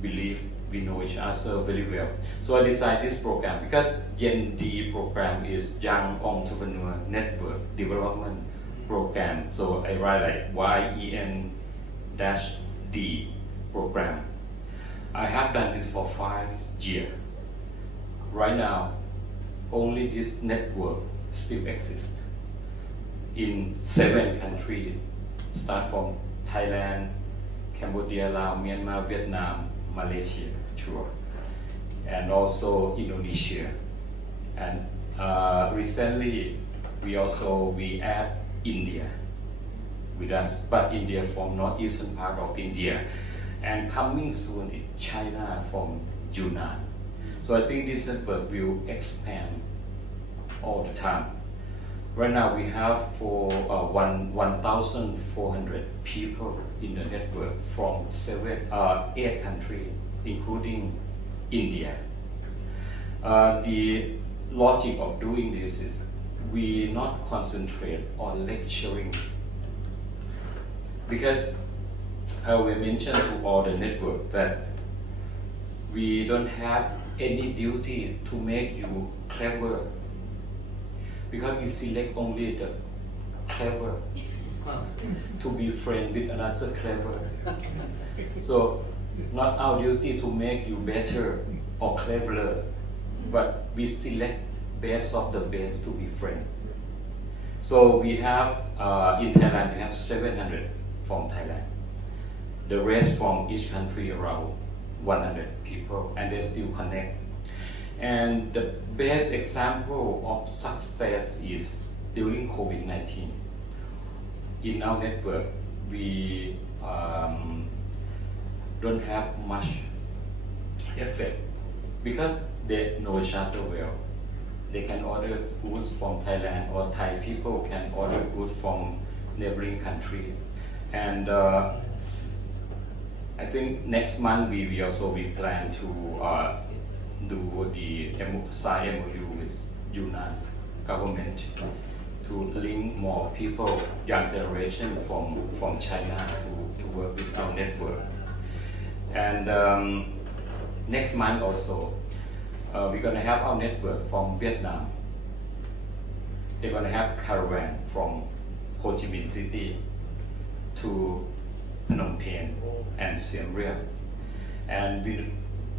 believe we know each other very well. So I designed this program because YEND program is Young Entrepreneur Network Development Program. So I write like YEN-D program. I have done this for 5 years. Right now, only this network still exists in 7 countries, start from Thailand, Cambodia, Laos, Myanmar, Vietnam, Malaysia, sure, and also Indonesia. And recently, we add India with us, but India from northeastern part of India, and coming soon is China from Yunnan. So I think this network will expand all the time. Right now we have 1,400 people in the network from 8 countries, including India. The logic of doing this is we not concentrate on lecturing, because I will mention to all the network that we don't have any duty to make you clever, because we select only the clever to be friends with another clever. So not our duty to make you better or cleverer, but we select best of the best to be friends. So we have, in Thailand, we have 700 from Thailand. The rest from each country around 100 people, and they still connect. And the best example of success is during COVID-19. In our network, we don't have much effect because they know each other well. They can order goods from Thailand, or Thai people can order goods from neighboring country. And I think next month we plan to do the sign MOU with Yunnan government to link more people, young generation from China to work with our network. And next month also, we're going to have our network from Vietnam. They're going to have caravan from Ho Chi Minh City to Phnom Penh and Siem Reap. And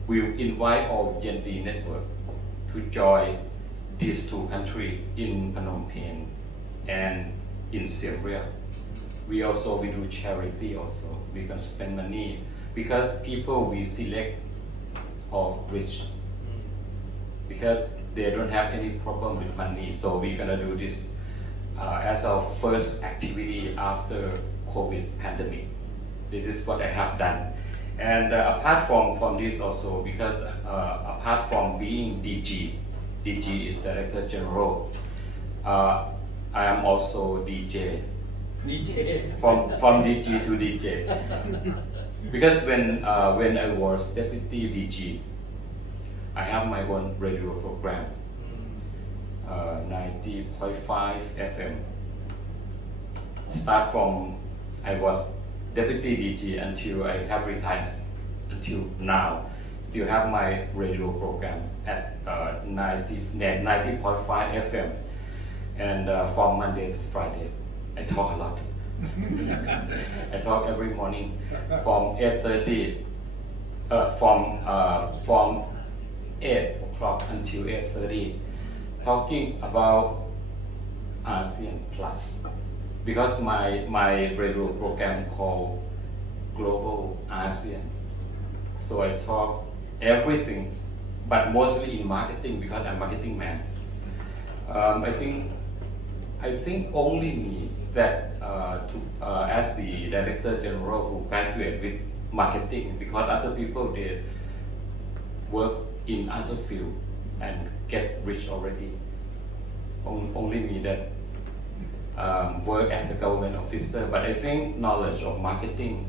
we will invite all Gen D network to join these two countries in Phnom Penh and in Siem Reap. We do charity also. We can spend money because people we select are rich because they don't have any problem with money. So we're gonna do this as our first activity after COVID pandemic. This is what I have done. And apart from this also, because apart from being DG is Director General, I am also DJ. From DG to DJ. Because when I was Deputy DG, I have my own radio program, 90.5 FM. Start from I was Deputy DG until I have retired until now. Still have my radio program at 90.5 FM, and from Monday to Friday, I talk a lot. I talk every morning from 8:30, from 8 o'clock until 8:30, talking about ASEAN Plus. Because my radio program called Global ASEAN. So I talk everything, but mostly in marketing because I'm a marketing man. I think only me that as the Director General who graduate with marketing, because other people they work in other field and get rich already. Only me that work as a government officer, but I think knowledge of marketing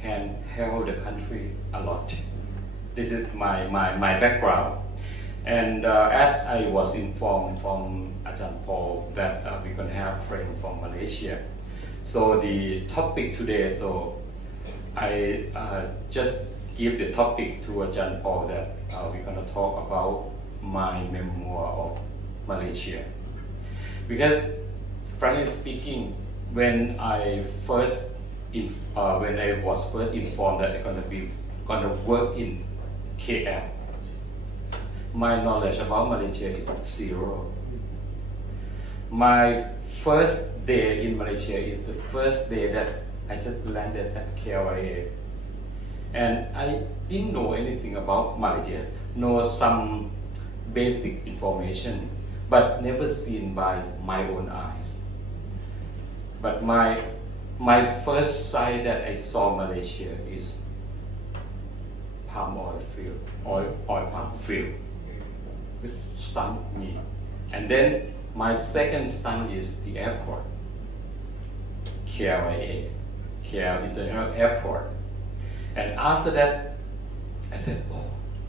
can help the country a lot. This is my background. And as I was informed from Ajahn Paul that we're going to have friends from Malaysia. So the topic today, so I just give the topic to Ajahn Paul that we're going to talk about my memoir of Malaysia. Because frankly speaking, when I was first informed that I'm going to work in KL, my knowledge about Malaysia is zero. My first day in Malaysia is the first day that I just landed at KLIA, and I didn't know anything about Malaysia, know some basic information, but never seen by my own eyes. But my first sight that I saw Malaysia is palm oil field, oil palm field, which stunned me. And then my second stun is the airport, KLIA, KL International Airport. And after that, I said, oh,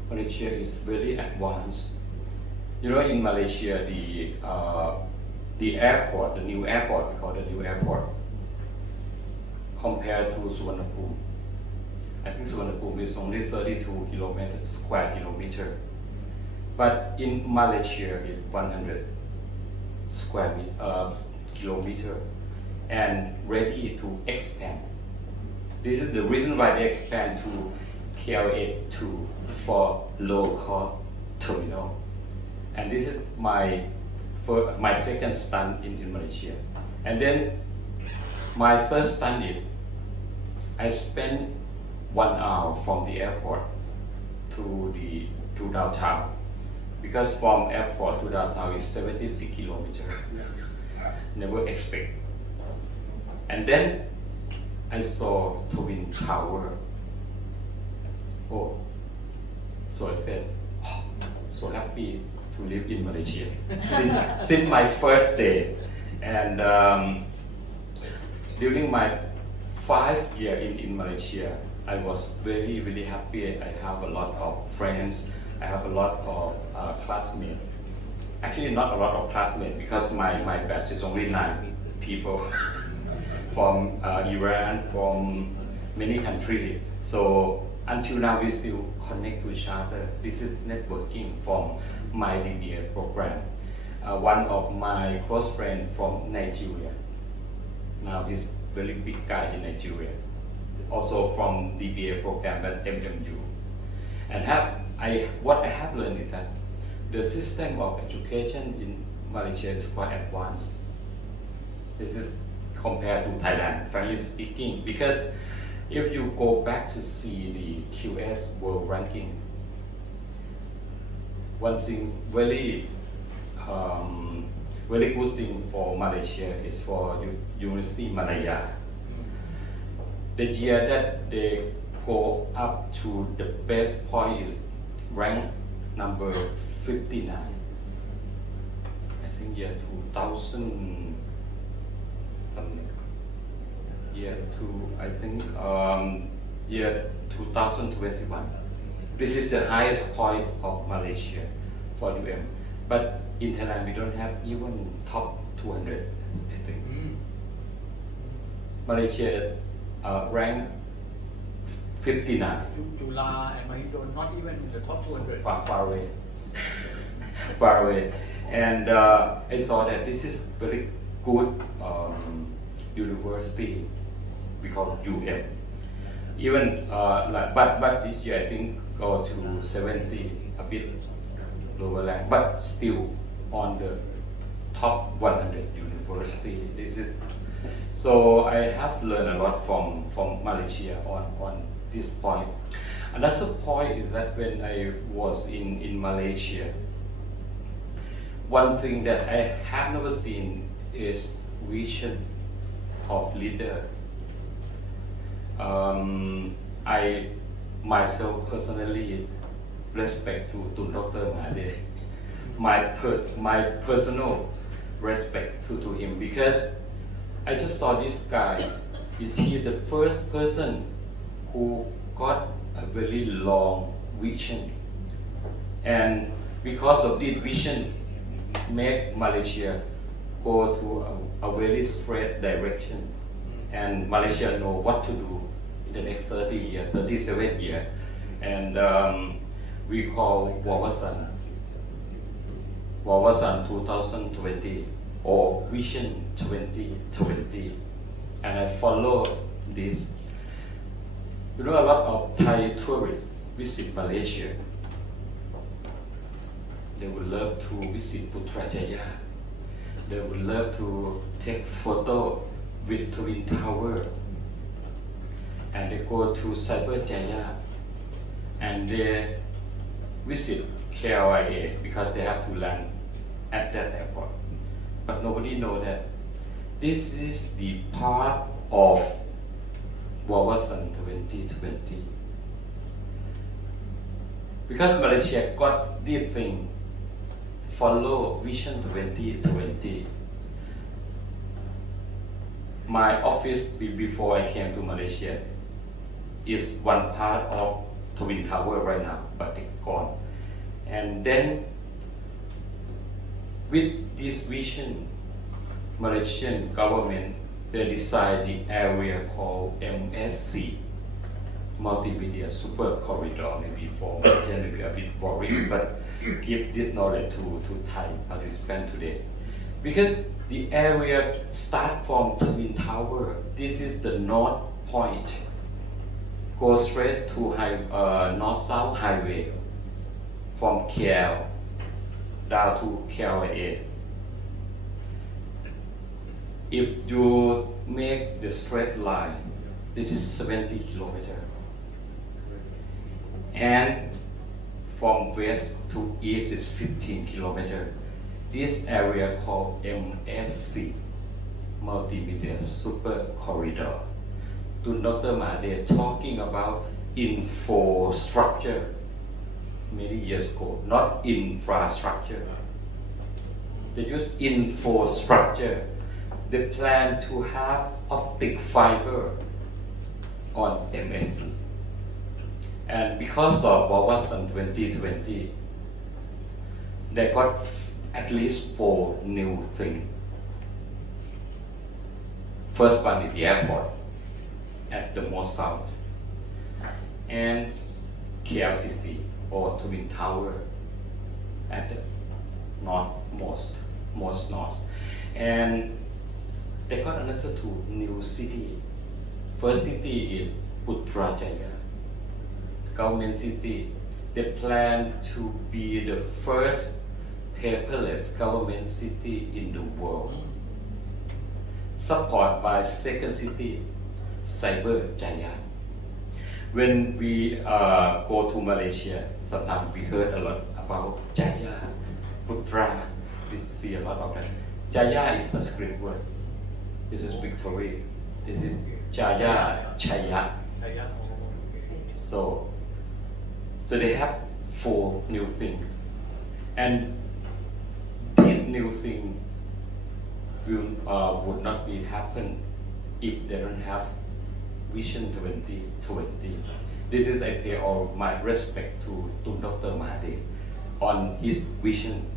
Malaysia is very advanced. You know, in Malaysia, the airport, the new airport, we call it the new airport, compared to Suvarnabhumi. I think Suvarnabhumi is only 32 square kilometer. But in Malaysia, it's 100 square kilometer and ready to expand. This is the reason why they expand to KL82 for low-cost terminal. And this is my second stunt in Malaysia. And then my first stunt is I spent 1 hour from the airport to downtown, because from airport to downtown is 76 kilometers. Never expect. And then I saw Twin Tower. Oh, so I said, oh, so happy to live in Malaysia since my first day. And during my 5 years in Malaysia, I was very, really happy. I have a lot of friends. I have a lot of classmates. actually not a lot of classmates because my batch is only 9 people from Iran, from many countries. So until now we still connect to each other. This is networking from my DBA program. One of my close friends from Nigeria. Now he's very big guy in Nigeria. Also from DBA program at MMU. And what I have learned is that the system of education in Malaysia is quite advanced. This is compared to Thailand, frankly speaking, because if you go back to see the QS world ranking, one thing very good thing for Malaysia is for University Malaya. The year that they go up to the best point is rank number 59. I think year 2000 something. Year 2021. This is the highest point of Malaysia for UM. But in Thailand we don't have even top 200, I think. Malaysia ranked 59. Jula and Mahidol, not even in the top 200. Far away. Far away. And I saw that this is very good university. We call UM. Even but this year I think go to 70, a bit lower rank, but still on the top 100 university. This is so I have learned a lot from Malaysia on this point. Another point is that when I was in Malaysia, one thing that I have never seen is vision of leader. I myself personally respect to Dr. Mahade. My personal respect to him because I just saw this guy. Is he the first person who got a very long vision, and because of this vision, make Malaysia go to a very straight direction, and Malaysia know what to do in the next 30 years, 37 years, and we call Wawasan 2020 or Vision 2020, and I follow this. You know, a lot of Thai tourists visit Malaysia. They would love to visit Putrajaya. They would love to take photo with Twin Tower. And they go to Cyberjaya and they visit KLIA because they have to land at that airport. But nobody knows that this is the part of Wawasan 2020. Because Malaysia got this thing, follow Vision 2020. My office before I came to Malaysia is one part of Twin Tower right now, but it's gone. And then with this vision, Malaysian government, they decide the area called MSC, Multimedia Super Corridor. Maybe for Malaysian, maybe a bit boring, but give this knowledge to Thai participants today. Because the area start from Twin Tower. This is the north point. Go straight to north-south highway from KL down to KLIA. If you make the straight line, it is 70 kilometers. And from west to east is 15 kilometers. This area called MSC, Multimedia Super Corridor. To Dr. Mahade talking about infrastructure many years ago, not infrastructure. They use infrastructure. They plan to have optic fiber on MSC. And because of Wawasan 2020, they got at least 4 new things. First one is the airport at the most south, and KLCC or Twin Tower at the most north. And they got another 2 new city. First city is Putrajaya, government city. They plan to be the first paperless government city in the world. Supported by second city, Cyber Jaya. When we go to Malaysia, sometimes we heard a lot about Jaya, Putra. We see a lot of that. Jaya is a Sanskrit word. This is victory. This is Jaya, Chaya. So they have 4 new things, and these new things would not be happen if they don't have Vision 2020. This is I pay all my respect to Dr. Mahathir on his vision.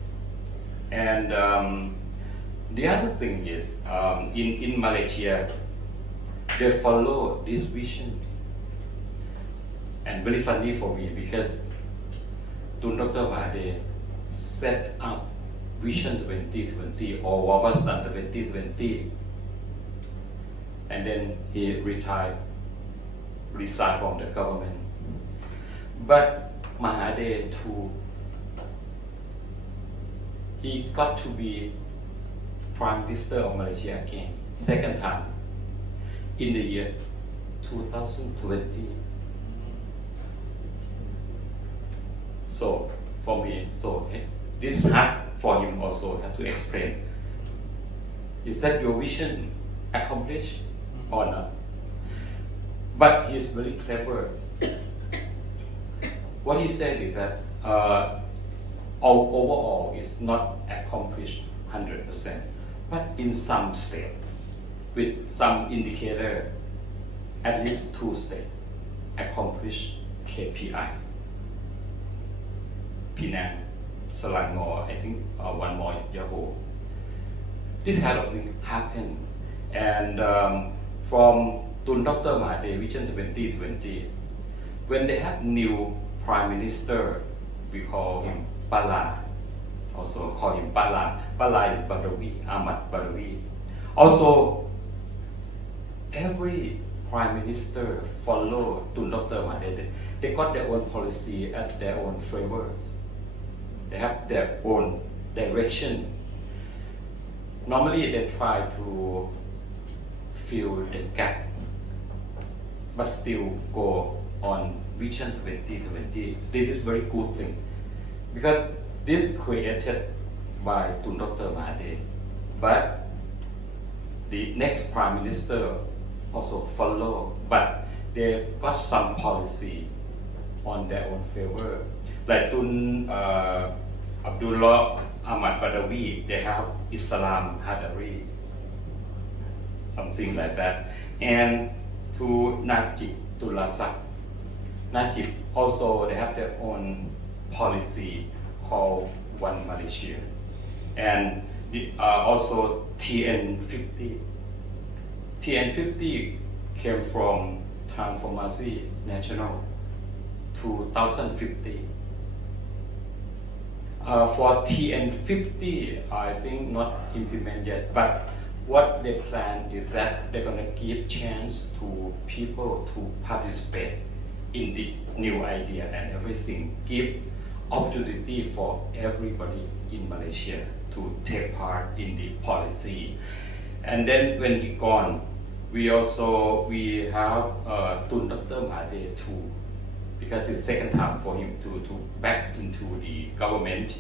And the other thing is in Malaysia they follow this vision. And very funny for me because Dr. Mahathir set up Vision 2020 or Wawasan 2020, and then he resigned from the government. But Mahathir too, he got to be Prime Minister of Malaysia again, second time, in the year 2020. So for me, this is hard for him also have to explain. Is that your vision accomplished or not? But he's very clever. What he said is that overall is not accomplished 100%, but in some state, with some indicator, at least 2 states accomplish KPI. Penang, Selangor, I think one more is Johor. This kind of thing happened, and from Dr. Mahathir Vision 2020, when they have new Prime Minister, we call him Bala, also call him Bala. Bala is Badawi, Ahmad Badawi. Also, every Prime Minister follow Dr. Mahathir. They got their own policy at their own framework. They have their own direction. Normally they try to fill the gap, but still go on Vision 2020. This is very good thing, because this created by Dr. Mahathir, but the next Prime Minister also follow, but they got some policy on their own favor. Like Abdullah Ahmad Badawi, they have Islam Hadari, something like that. And to Najib Tulasak, Najib also they have their own policy called One Malaysia. And also TN50. TN50 came from Transformasi National 2050. For TN50, I think not implemented yet, but what they plan is that they're going to give chance to people to participate in the new idea and everything, give opportunity for everybody in Malaysia to take part in the policy. And then when he gone, we have Dr. Mahathir too, because it's second time for him to back into the government.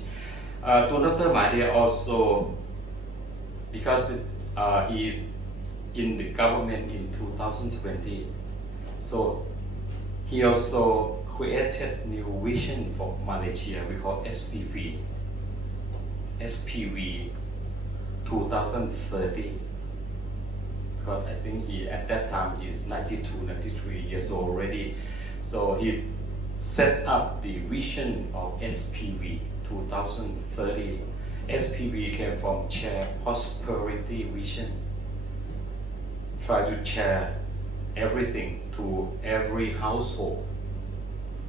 Dr. Mahathir also, because he is in the government in 2020, so he also created new vision for Malaysia. We call SPV 2030. Because I think he at that time he is 92, 93 years old already. So he set up the vision of SPV 2030, SPV came from Share Prosperity Vision. Try to share everything to every household,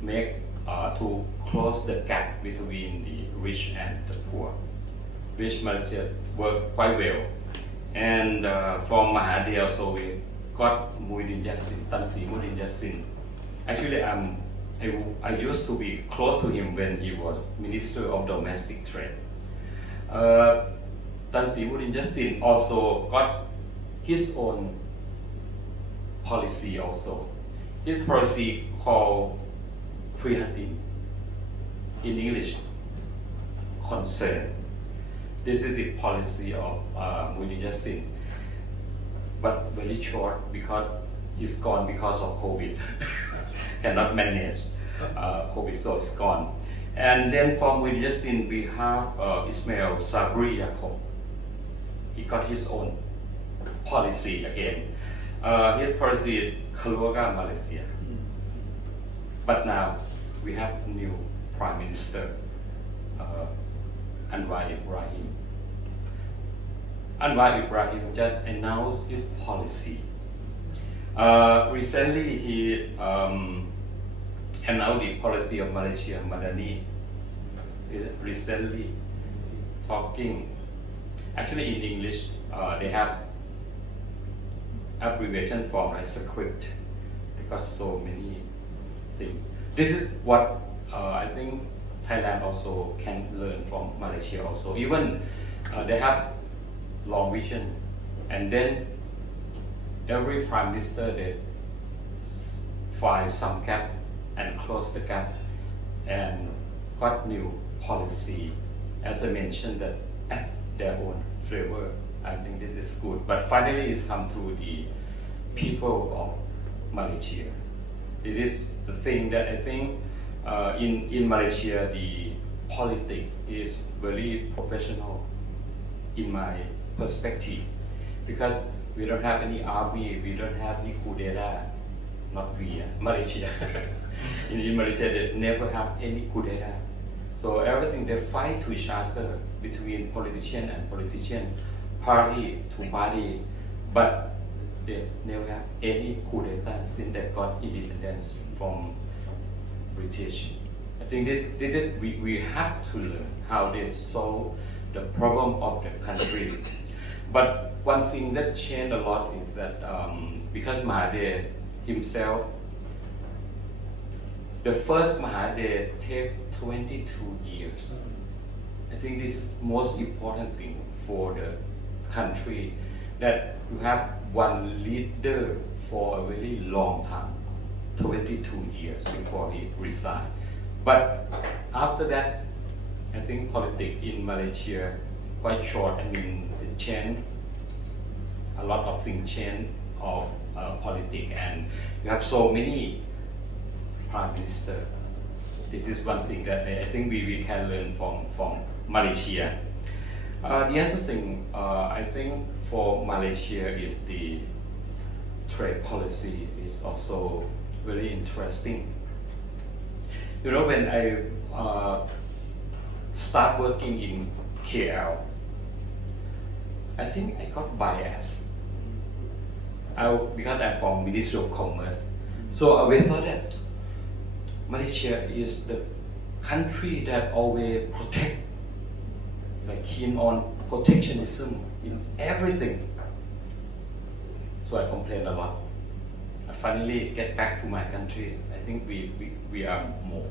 make to close the gap between the rich and the poor, which Malaysia worked quite well. And from Mahathir also we got Muhyiddin Yassin, Tan Sri Muhyiddin Yassin. Actually, I used to be close to him when he was Minister of Domestic Trade. Tan Sri Muhyiddin Yassin also got his own policy also. His policy called Prihatin, in English, concern. This is the policy of Muhyiddin Yassin, but very short because he's gone because of COVID. Cannot manage COVID, so it's gone. And then from Muhyiddin Yassin we have Ismail Sabri Yaakob. He got his own policy again. His policy is Keluarga Malaysia. But now we have a new Prime Minister, Anwar Ibrahim. Anwar Ibrahim just announced his policy. Recently he announced the policy of Malaysia Madani. Recently talking, actually in English they have abbreviation form like script because so many things. This is what I think Thailand also can learn from Malaysia also. Even they have long vision, and then every prime minister they find some gap and close the gap and got new policy, as I mentioned, that add their own flavor. I think this is good. But finally it's come to the people of Malaysia. It is the thing that I think in Malaysia the politics is very professional in my perspective, because we don't have any army, we don't have any coup d'etat, not we, Malaysia. in Malaysia they never have any coup d'etat. So everything they fight to each other between politician and politician, party to party, but they never have any coup d'etat since they got independence from British. I think we have to learn how they solve the problem of the country. But one thing that changed a lot is that because Mahathir himself, the first Mahathir take 22 years. I think this is most important thing for the country, that you have one leader for a very long time, 22 years before he resigned. But after that, I think politics in Malaysia quite short. I mean, it changed, a lot of things changed of politics, and you have so many prime minister. This is one thing that I think we can learn from Malaysia. The other thing I think for Malaysia is the trade policy is also very interesting. You know, when I start working in KL, I think I got biased. Because I'm from Ministry of Commerce, so I thought that Malaysia is the country that always protect, like keen on protectionism in everything. So I complain a lot. I finally get back to my country. I think we are more.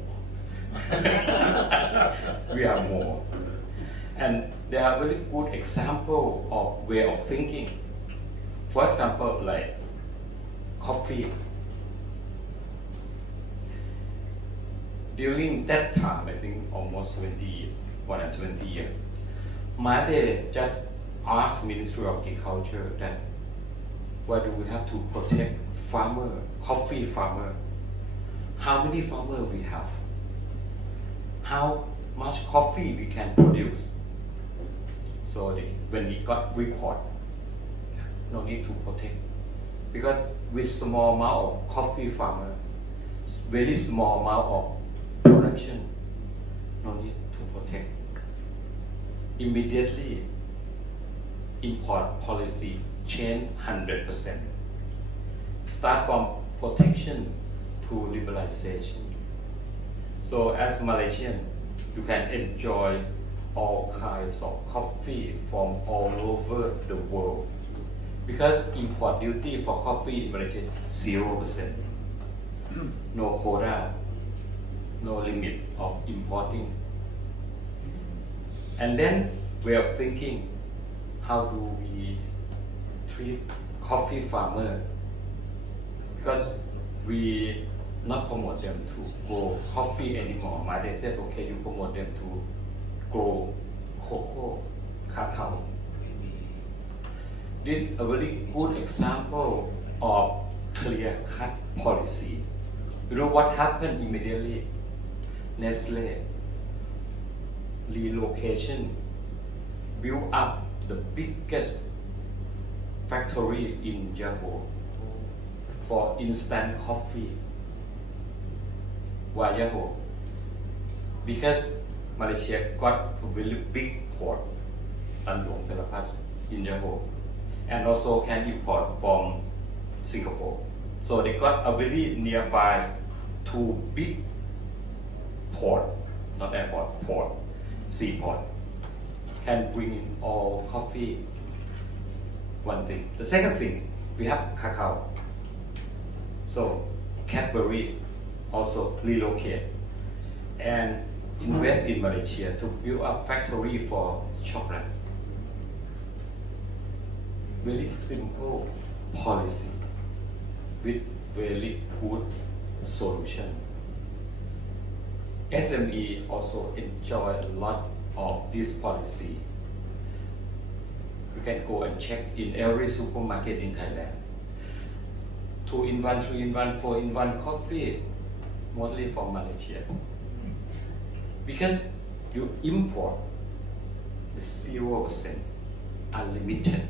We are more. And there are very good example of way of thinking. For example, like coffee. During that time, I think almost more than 20 years, Mahathir just asked Ministry of Agriculture that why do we have to protect farmer, coffee farmer? How many farmers we have? How much coffee we can produce? So when we got report, no need to protect, because with small amount of coffee farmer, very small amount of production, no need to protect. immediately import policy change 100%. Start from protection to liberalization. So as Malaysian, you can enjoy all kinds of coffee from all over the world. Because import duty for coffee in Malaysia 0%. No quota, no limit of importing. And then we are thinking, how do we treat coffee farmer? Because we not promote them to grow coffee anymore. They said, okay, you promote them to grow cocoa, cacao. This is a very good example of clear-cut policy. You know what happened immediately? Nestle relocation, built up the biggest factory in Johor for instant coffee. Why Johor? Because Malaysia got a really big port, Tanjung Pelapas, in Johor, and also can import from Singapore. So they got a very nearby two big port, not airport, port, seaport, can bring in all coffee. One thing. The second thing, we have cacao. So Cadbury also relocate and invest in Malaysia to build a factory for chocolate. Very simple policy with very good solution. SME also enjoy a lot of this policy. You can go and check in every supermarket in Thailand. 2-in-1, 3-in-1, 4-in-1 coffee, mostly from Malaysia. Because you import the 0%, unlimited,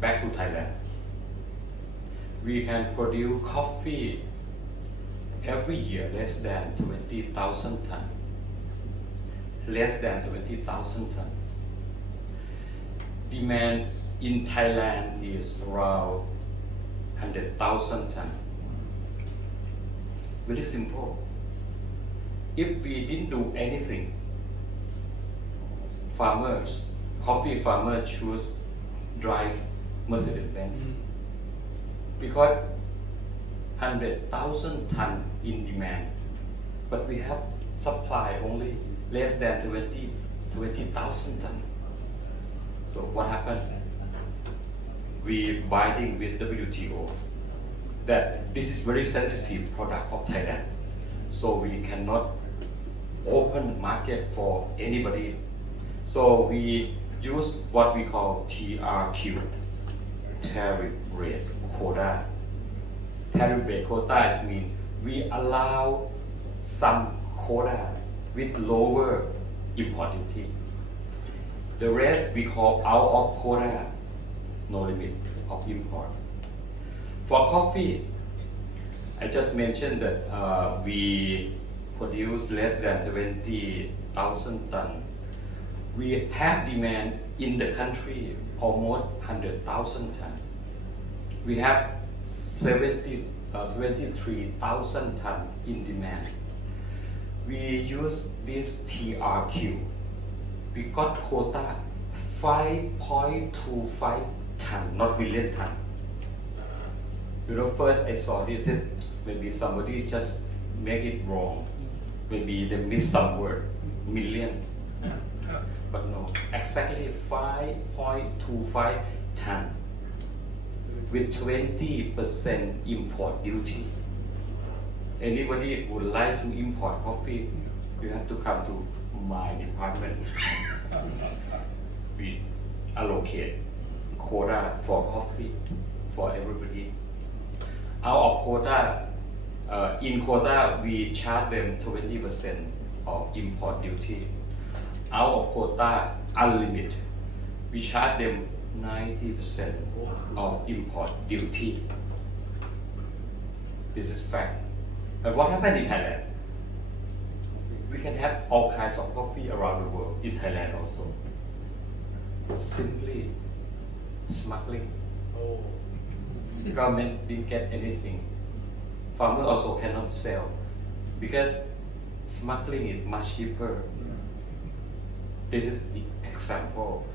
back to Thailand. We can produce coffee every year less than 20,000 tons. Less than 20,000 tons. Demand in Thailand is around 100,000 tons. Very simple. If we didn't do anything, farmers, coffee farmers choose drive Mercedes-Benz. Because 100,000 tons in demand, but we have supply only less than 20,000 tons. So what happened? We binding with WTO that this is very sensitive product of Thailand, so we cannot open market for anybody. So we use what we call TRQ, tariff rate quota. Tariff rate quota means we allow some quota with lower import duty. The rest we call out of quota, no limit of import. For coffee, I just mentioned that we produce less than 20,000 tons. We have demand in the country almost 100,000 tons. We have 73,000 tons in demand. We use this TRQ. We got quota 5.25 tons, not million tons. You know, first I saw this, maybe somebody just make it wrong. Maybe they miss some word, million. But no, exactly 5.25 tons with 20% import duty. Anybody would like to import coffee, you have to come to my department. We allocate quota for coffee for everybody. Out of quota, in quota we charge them 20% of import duty. Out of quota, unlimited, we charge them 90% of import duty. This is fact. But what happened in Thailand? we can have all kinds of coffee around the world in Thailand also. Simply smuggling. Oh. Government didn't get anything. Farmer also cannot sell because smuggling is much cheaper. This is the example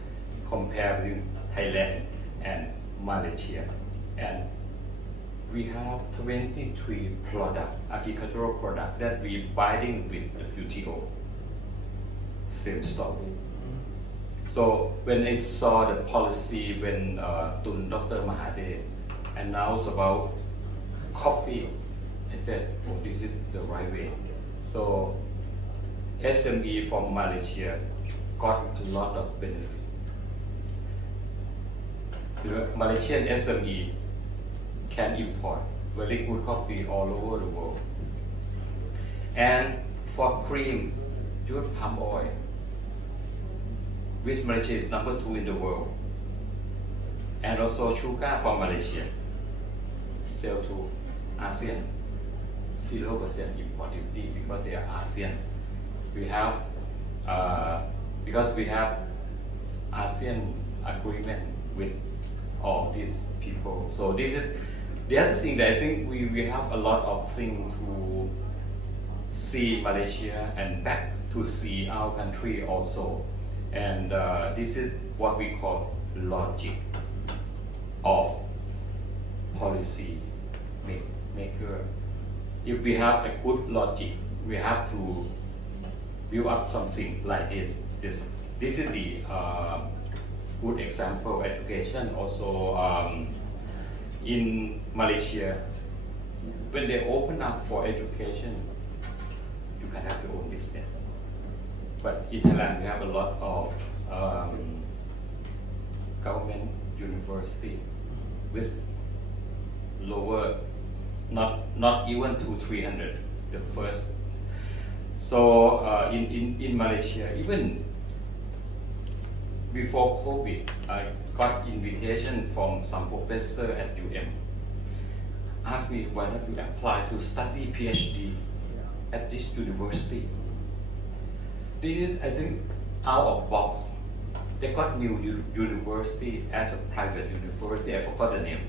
compared with Thailand and Malaysia. And we have 23 agricultural products that we binding with the WTO. Same story. So when I saw the policy when Dr. Mahathir announced about coffee, I said, oh, this is the right way. So SME from Malaysia got a lot of benefit. The Malaysian SME can import very good coffee all over the world. And for cream, use palm oil, which Malaysia is number 2 in the world. And also sugar from Malaysia, sell to ASEAN, 0% import duty because they are ASEAN. We have, because we have ASEAN agreement with all these people. So this is the other thing that I think we have a lot of things to see Malaysia and back to see our country also. And this is what we call logic of policy maker. If we have a good logic, we have to build up something like this. This is the good example of education. Also, in Malaysia, when they open up for education, you can have your own business. But in Thailand, we have a lot of government university with lower, not even 200-300, the first. So in Malaysia, even before COVID, I got invitation from some professor at UM. Asked me why not you apply to study PhD at this university. This is, I think, out of box. They got new university as a private university. I forgot the name.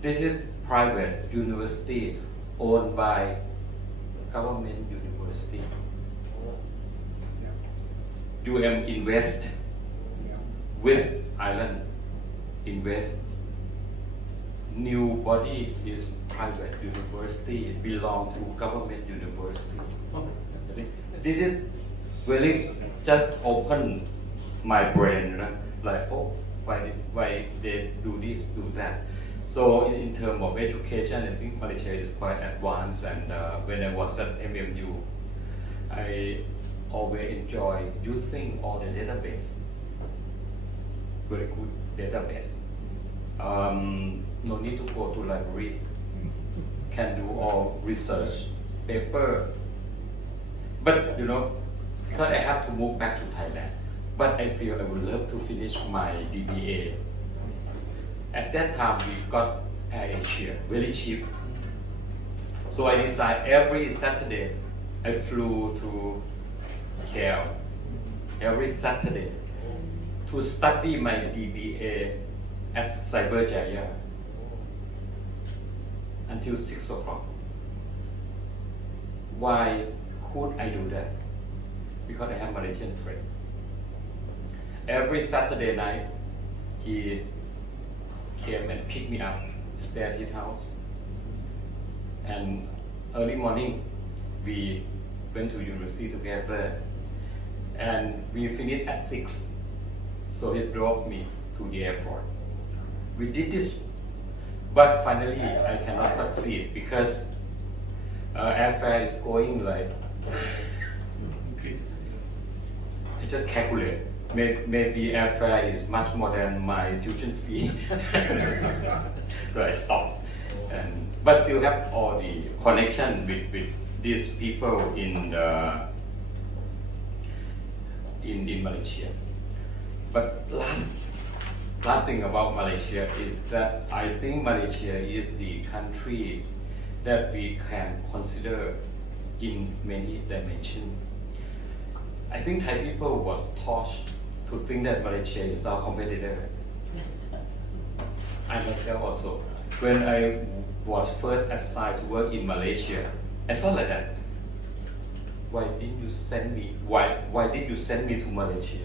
This is private university owned by government university. UM invest with Ireland invest. New body is private university, belong to government university. This is really just open my brain, like, oh, why they do this, do that. So in terms of education, I think Malaysia is quite advanced. And when I was at MMU, I always enjoy using all the database. Very good database. No need to go to library. Can do all research paper. But because I have to move back to Thailand. But I feel I would love to finish my DBA. At that time, we got Air Asia, very cheap. So I decided every Saturday, I flew to KL every Saturday to study my DBA at Cyberjaya until 6 o'clock. Why could I do that? Because I have Malaysian friend. Every Saturday night, he came and picked me up, stay at his house. And early morning, we went to university together. And we finished at 6. So he drove me to the airport. We did this, but finally I cannot succeed because airfare is going like increase. I just calculate. Maybe airfare is much more than my tuition fee. So I stopped. But still have all the connection with these people in Malaysia. But last thing about Malaysia is that I think Malaysia is the country that we can consider in many dimensions. I think Thai people was taught to think that Malaysia is our competitor. I myself also. When I was first assigned to work in Malaysia, I thought like that. Why didn't you send me? Why did you send me to Malaysia?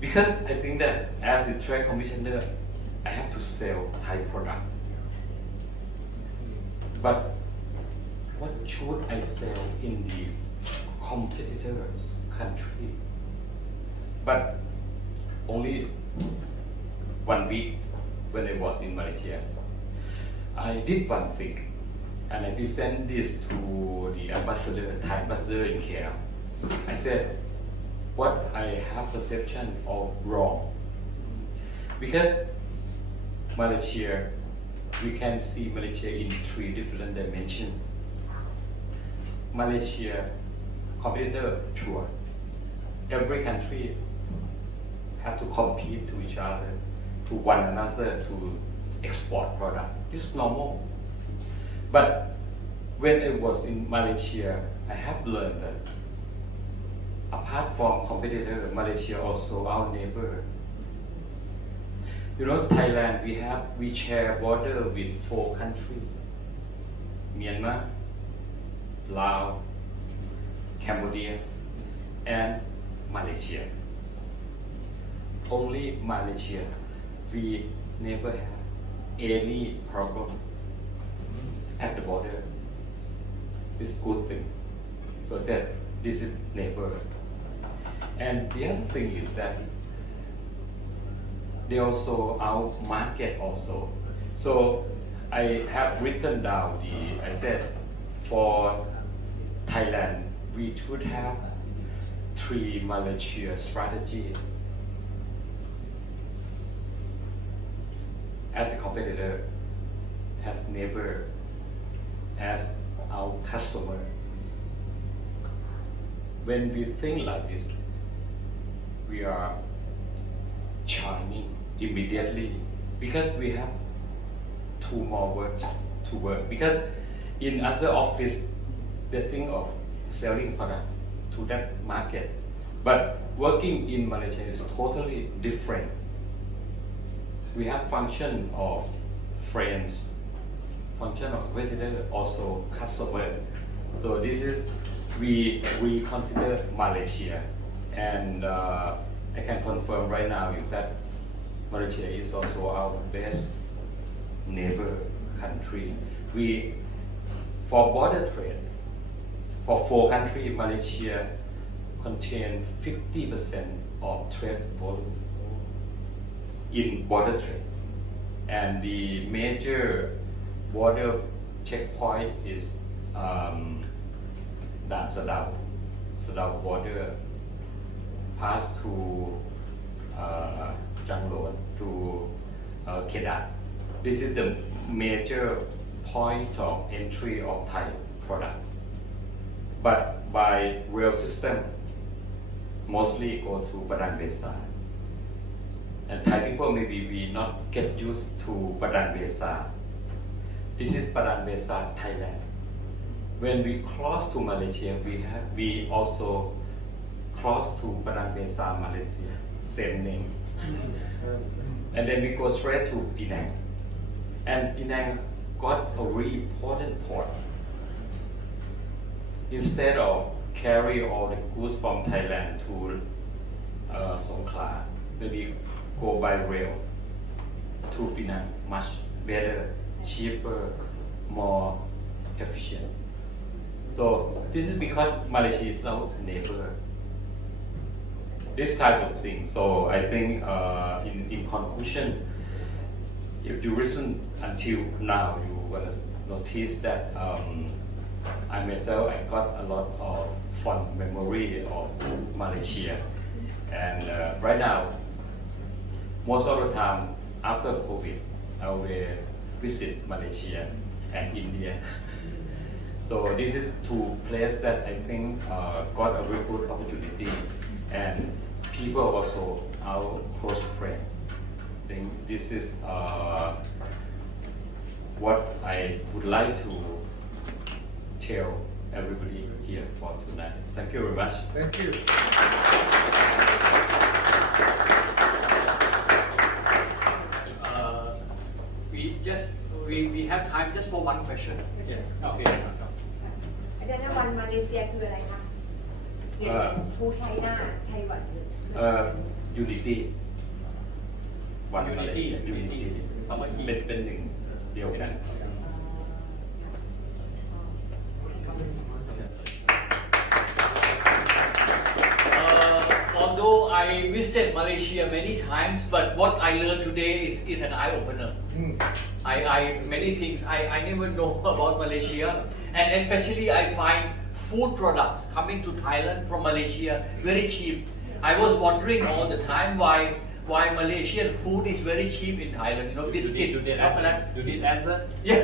Because I think that as a trade commissioner, I have to sell Thai product. But what should I sell in the competitors' country? But only 1 week when I was in Malaysia, I did one thing, and I present this to the ambassador, Thai ambassador in KL. I said, what I have perception of wrong. Because Malaysia, we can see Malaysia in 3 different dimensions. Malaysia, competitor, sure. Every country have to compete to each other, to one another, to export product. This is normal. But when I was in Malaysia, I have learned that apart from competitor, Malaysia also our neighbor. You know, Thailand, we share border with 4 countries: Myanmar, Laos, Cambodia, and Malaysia. Only Malaysia, we never have any problem at the border. It's a good thing. So I said, this is neighbor. And the other thing is that they also our market also. So I have written down I said for Thailand, we should have 3 Malaysia strategy. As a competitor, as neighbor, as our customer. When we think like this, we are shining immediately because we have 2 more words to work. Because in other office, they think of selling product to that market. But working in Malaysia is totally different. We have function of friends, function of competitor, also customer. So this is, we consider Malaysia. And I can confirm right now is that Malaysia is also our best neighbor country. For border trade, for 4 countries, Malaysia contains 50% of trade volume in border trade. And the major border checkpoint is Dan Sadao border, pass to Janglon to Kedah. This is the major point of entry of Thai product. But by rail system, mostly go to Padang Besar. And Thai people maybe we not get used to Padang Besar. This is Padang Besar, Thailand. When we cross to Malaysia, we also cross to Padang Besar, Malaysia, same name. And then we go straight to Penang. And Penang got a really important port. Instead of carry all the goods from Thailand to Songkhla, maybe go by rail to Penang, much better, cheaper, more efficient. So this is because Malaysia is our neighbor. This types of things. So I think in conclusion, if you listen until now, you will notice that I myself, I got a lot of fond memory of Malaysia. And right now, most of the time after COVID, I will visit Malaysia and India. So this is 2 places that I think got a very good opportunity, and people also our close friend. I think this is what I would like to tell everybody here for tonight. Thank you very much. Thank you. We have time just for one question. Yeah. Okay. อาจารย์นะวันมาเลเซียคืออะไรคะเขียนผู้ใช้หน้าไทยวัน Unity วัน Unity สามัคคี เป็นหนึ่งเดียวกัน Although I visited Malaysia many times, but what I learned today is an eye opener. Many things I never know about Malaysia, and especially I find food products coming to Thailand from Malaysia very cheap. I was wondering all the time why Malaysian food is very cheap in Thailand. You know, biscuit, chocolate. You did answer? Yeah.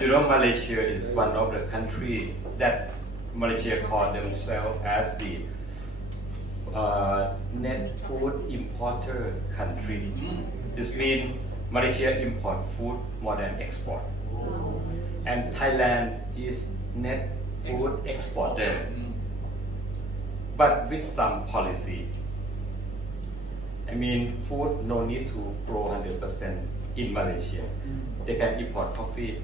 You know, Malaysia is one of the country that Malaysia call themselves as the net food importer country. This means Malaysia import food more than export. And Thailand is net food exporter. But with some policy. I mean, food no need to grow 100% in Malaysia. They can import coffee.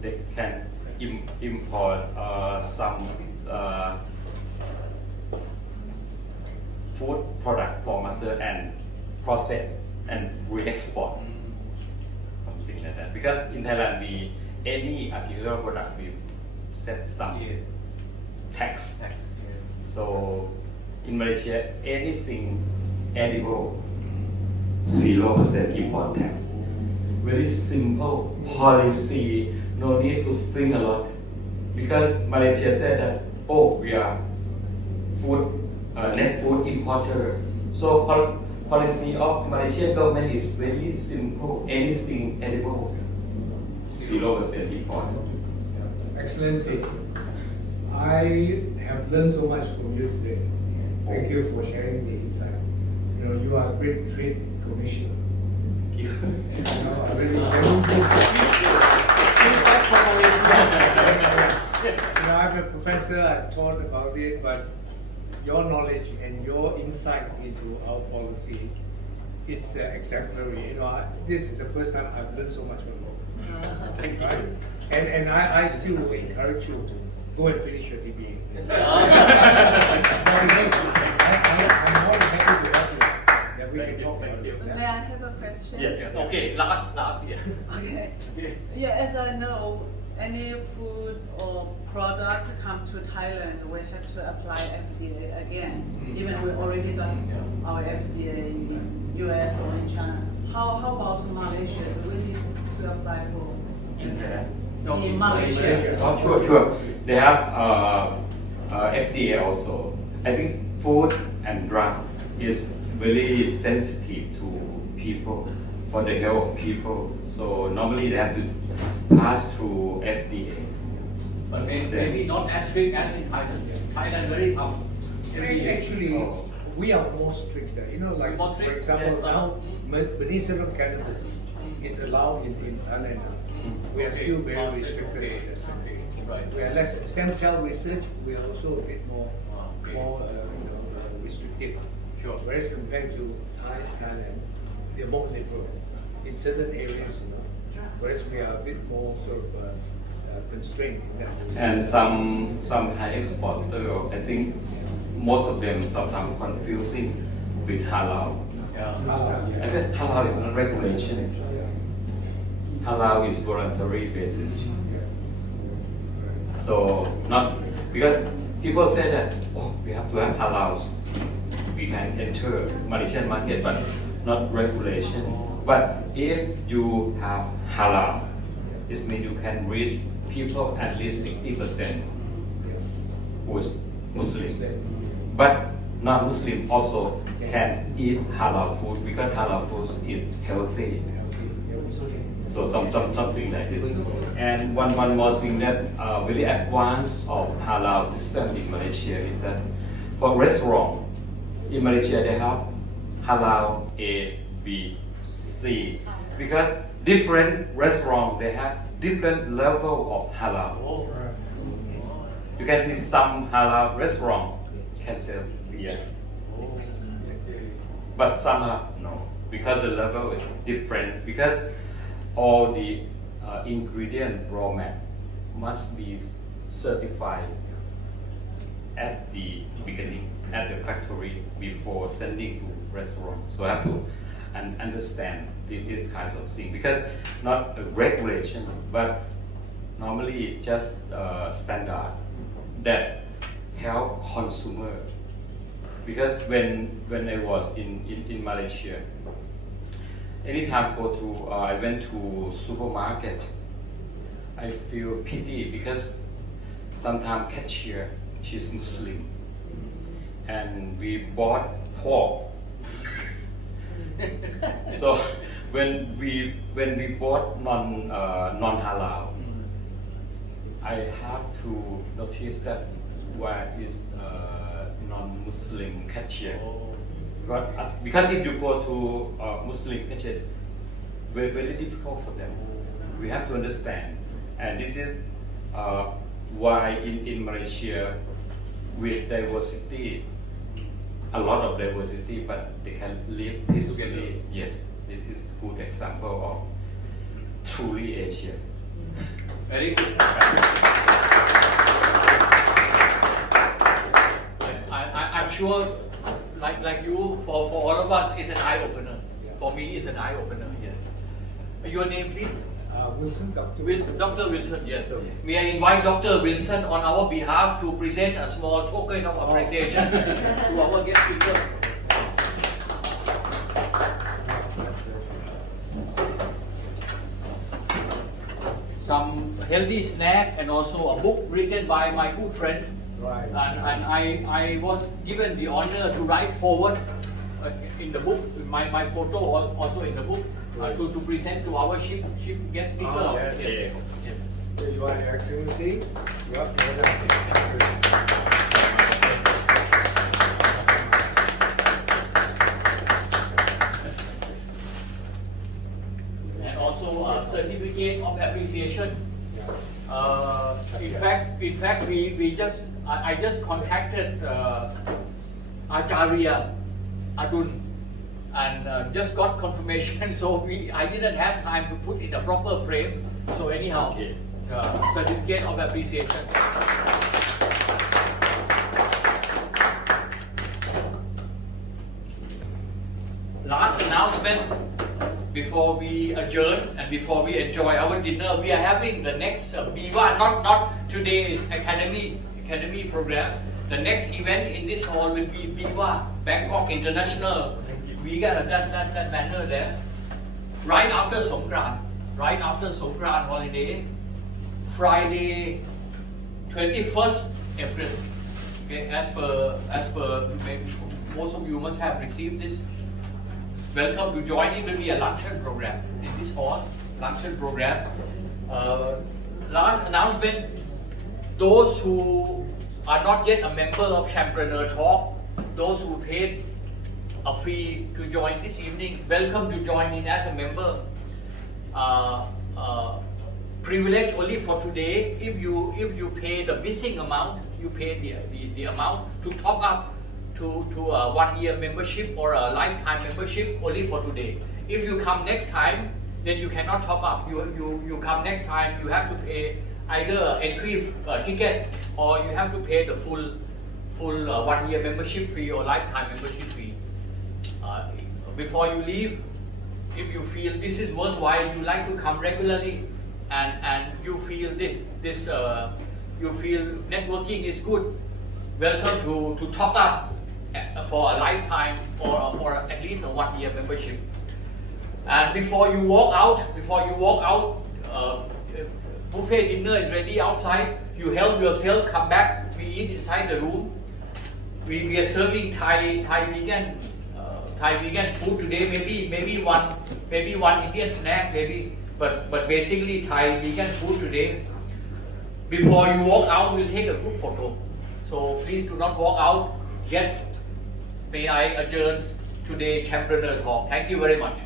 They can import some food product from other and process and re-export something like that. Because in Thailand, any agricultural product we set some tax. So in Malaysia, anything edible, 0% import tax. Very simple policy. No need to think a lot, because Malaysia said that, oh, we are net food importer. So policy of Malaysian government is very simple. Anything edible, 0% import. Excellency, I have learned so much from you today. Thank you for sharing the insight. You know, you are a great trade commissioner. Thank you. You know, I really I'm a professor, I've taught about it, but your knowledge and your insight into our policy, it's exemplary. You know, this is the first time I've learned so much from you. Thank you. Right? And I still encourage you to go and finish your degree. I'm more than happy to help you. Yeah, we can talk about it. May I have a question? Yes. Okay. Last. Yeah. Okay. Yeah, as I know, any food or product come to Thailand, we have to apply FDA again. Even we already got our FDA in US or in China. How about Malaysia? Do we need to apply for in Malaysia? Oh, sure. They have FDA also. I think food and drug is very sensitive to people, for the health of people. So normally they have to pass through FDA. But maybe not as strict as in Thailand. Thailand very tough. Actually, we are more stricter. You know, like for example, now medicinal cannabis is allowed in Thailand now. We are still very restricted in that sense. We are less stem cell research. We are also a bit more restricted. Sure. Whereas compared to Thailand, we are more liberal in certain areas. You know, whereas we are a bit more sort of constrained in that. And some Thai exporter, I think most of them sometimes confusing with halal. I said halal is not regulation. Halal is voluntary basis. So not because people say that, oh, we have to have halal. We can enter Malaysian market, but not regulation. But if you have halal, it means you can reach people at least 60% who is Muslim. But non-Muslim also can eat halal food because halal foods is healthy. So something like this. And one more thing that very advanced of halal system in Malaysia is that for restaurant in Malaysia they have halal A, B, C, because different restaurants they have different level of halal. You can see some halal restaurant can sell beer, but some are no, because the level is different. Because all the ingredient raw mat must be certified at the beginning, at the factory, before sending to restaurant. So I have to understand this kinds of thing, because not a regulation, but normally just standard that help consumer. Because when I was in Malaysia, anytime I went to supermarket, I feel pity because sometimes cashier, she's Muslim, and we bought pork. So when we bought non halal, I have to notice that where is non-Muslim cashier. Because if you go to Muslim cashier, very difficult for them. We have to understand, and this is why in Malaysia, with diversity, a lot of diversity, but they can live peacefully. Yes, this is a good example of truly Asia. Very good. I'm sure, like you, for all of us, it's an eye opener. For me, it's an eye opener. Yes. Your name, please. Wilson, Dr. Wilson. Dr. Wilson, yes. May I invite Dr. Wilson on our behalf to present a small token of appreciation to our guest speaker. Some healthy snack and also a book written by my good friend. Right. And I was given the honor to write forward in the book, my photo also in the book, to present to our chief guest speaker. Yes. Yes. Your Excellency. And also a certificate of appreciation. In fact, I just contacted Acharya Adun and just got confirmation. So I didn't have time to put in a proper frame. So anyhow, certificate of appreciation. Last announcement before we adjourn and before we enjoy our dinner. We are having the next BIVA, not today's academy program. The next event in this hall will be BIVA, Bangkok International. We got that banner there. Right after Songkran holiday, Friday, 21st April. Okay, as per most of you must have received this. Welcome to join. It will be a luncheon program in this hall. Luncheon program. Last announcement: those who are not yet a member of Champreneur TALK, those who paid a fee to join this evening, welcome to join in as a member. Privilege only for today. If you pay the missing amount, you pay the amount to top up to a 1-year membership or a lifetime membership only for today. If you come next time, then you cannot top up. You come next time, you have to pay either entry ticket or you have to pay the full 1-year membership fee or lifetime membership fee. Before you leave, if you feel this is worthwhile, you like to come regularly, and you feel you feel networking is good, welcome to top up for a lifetime or at least a 1-year membership. And before you walk out, buffet dinner is ready outside. You help yourself, come back. We eat inside the room. We are serving Thai vegan food today. Maybe one Indian snack, but basically Thai vegan food today. Before you walk out, we'll take a group photo. So please do not walk out yet. May I adjourn today Champreneur TALK. Thank you very much.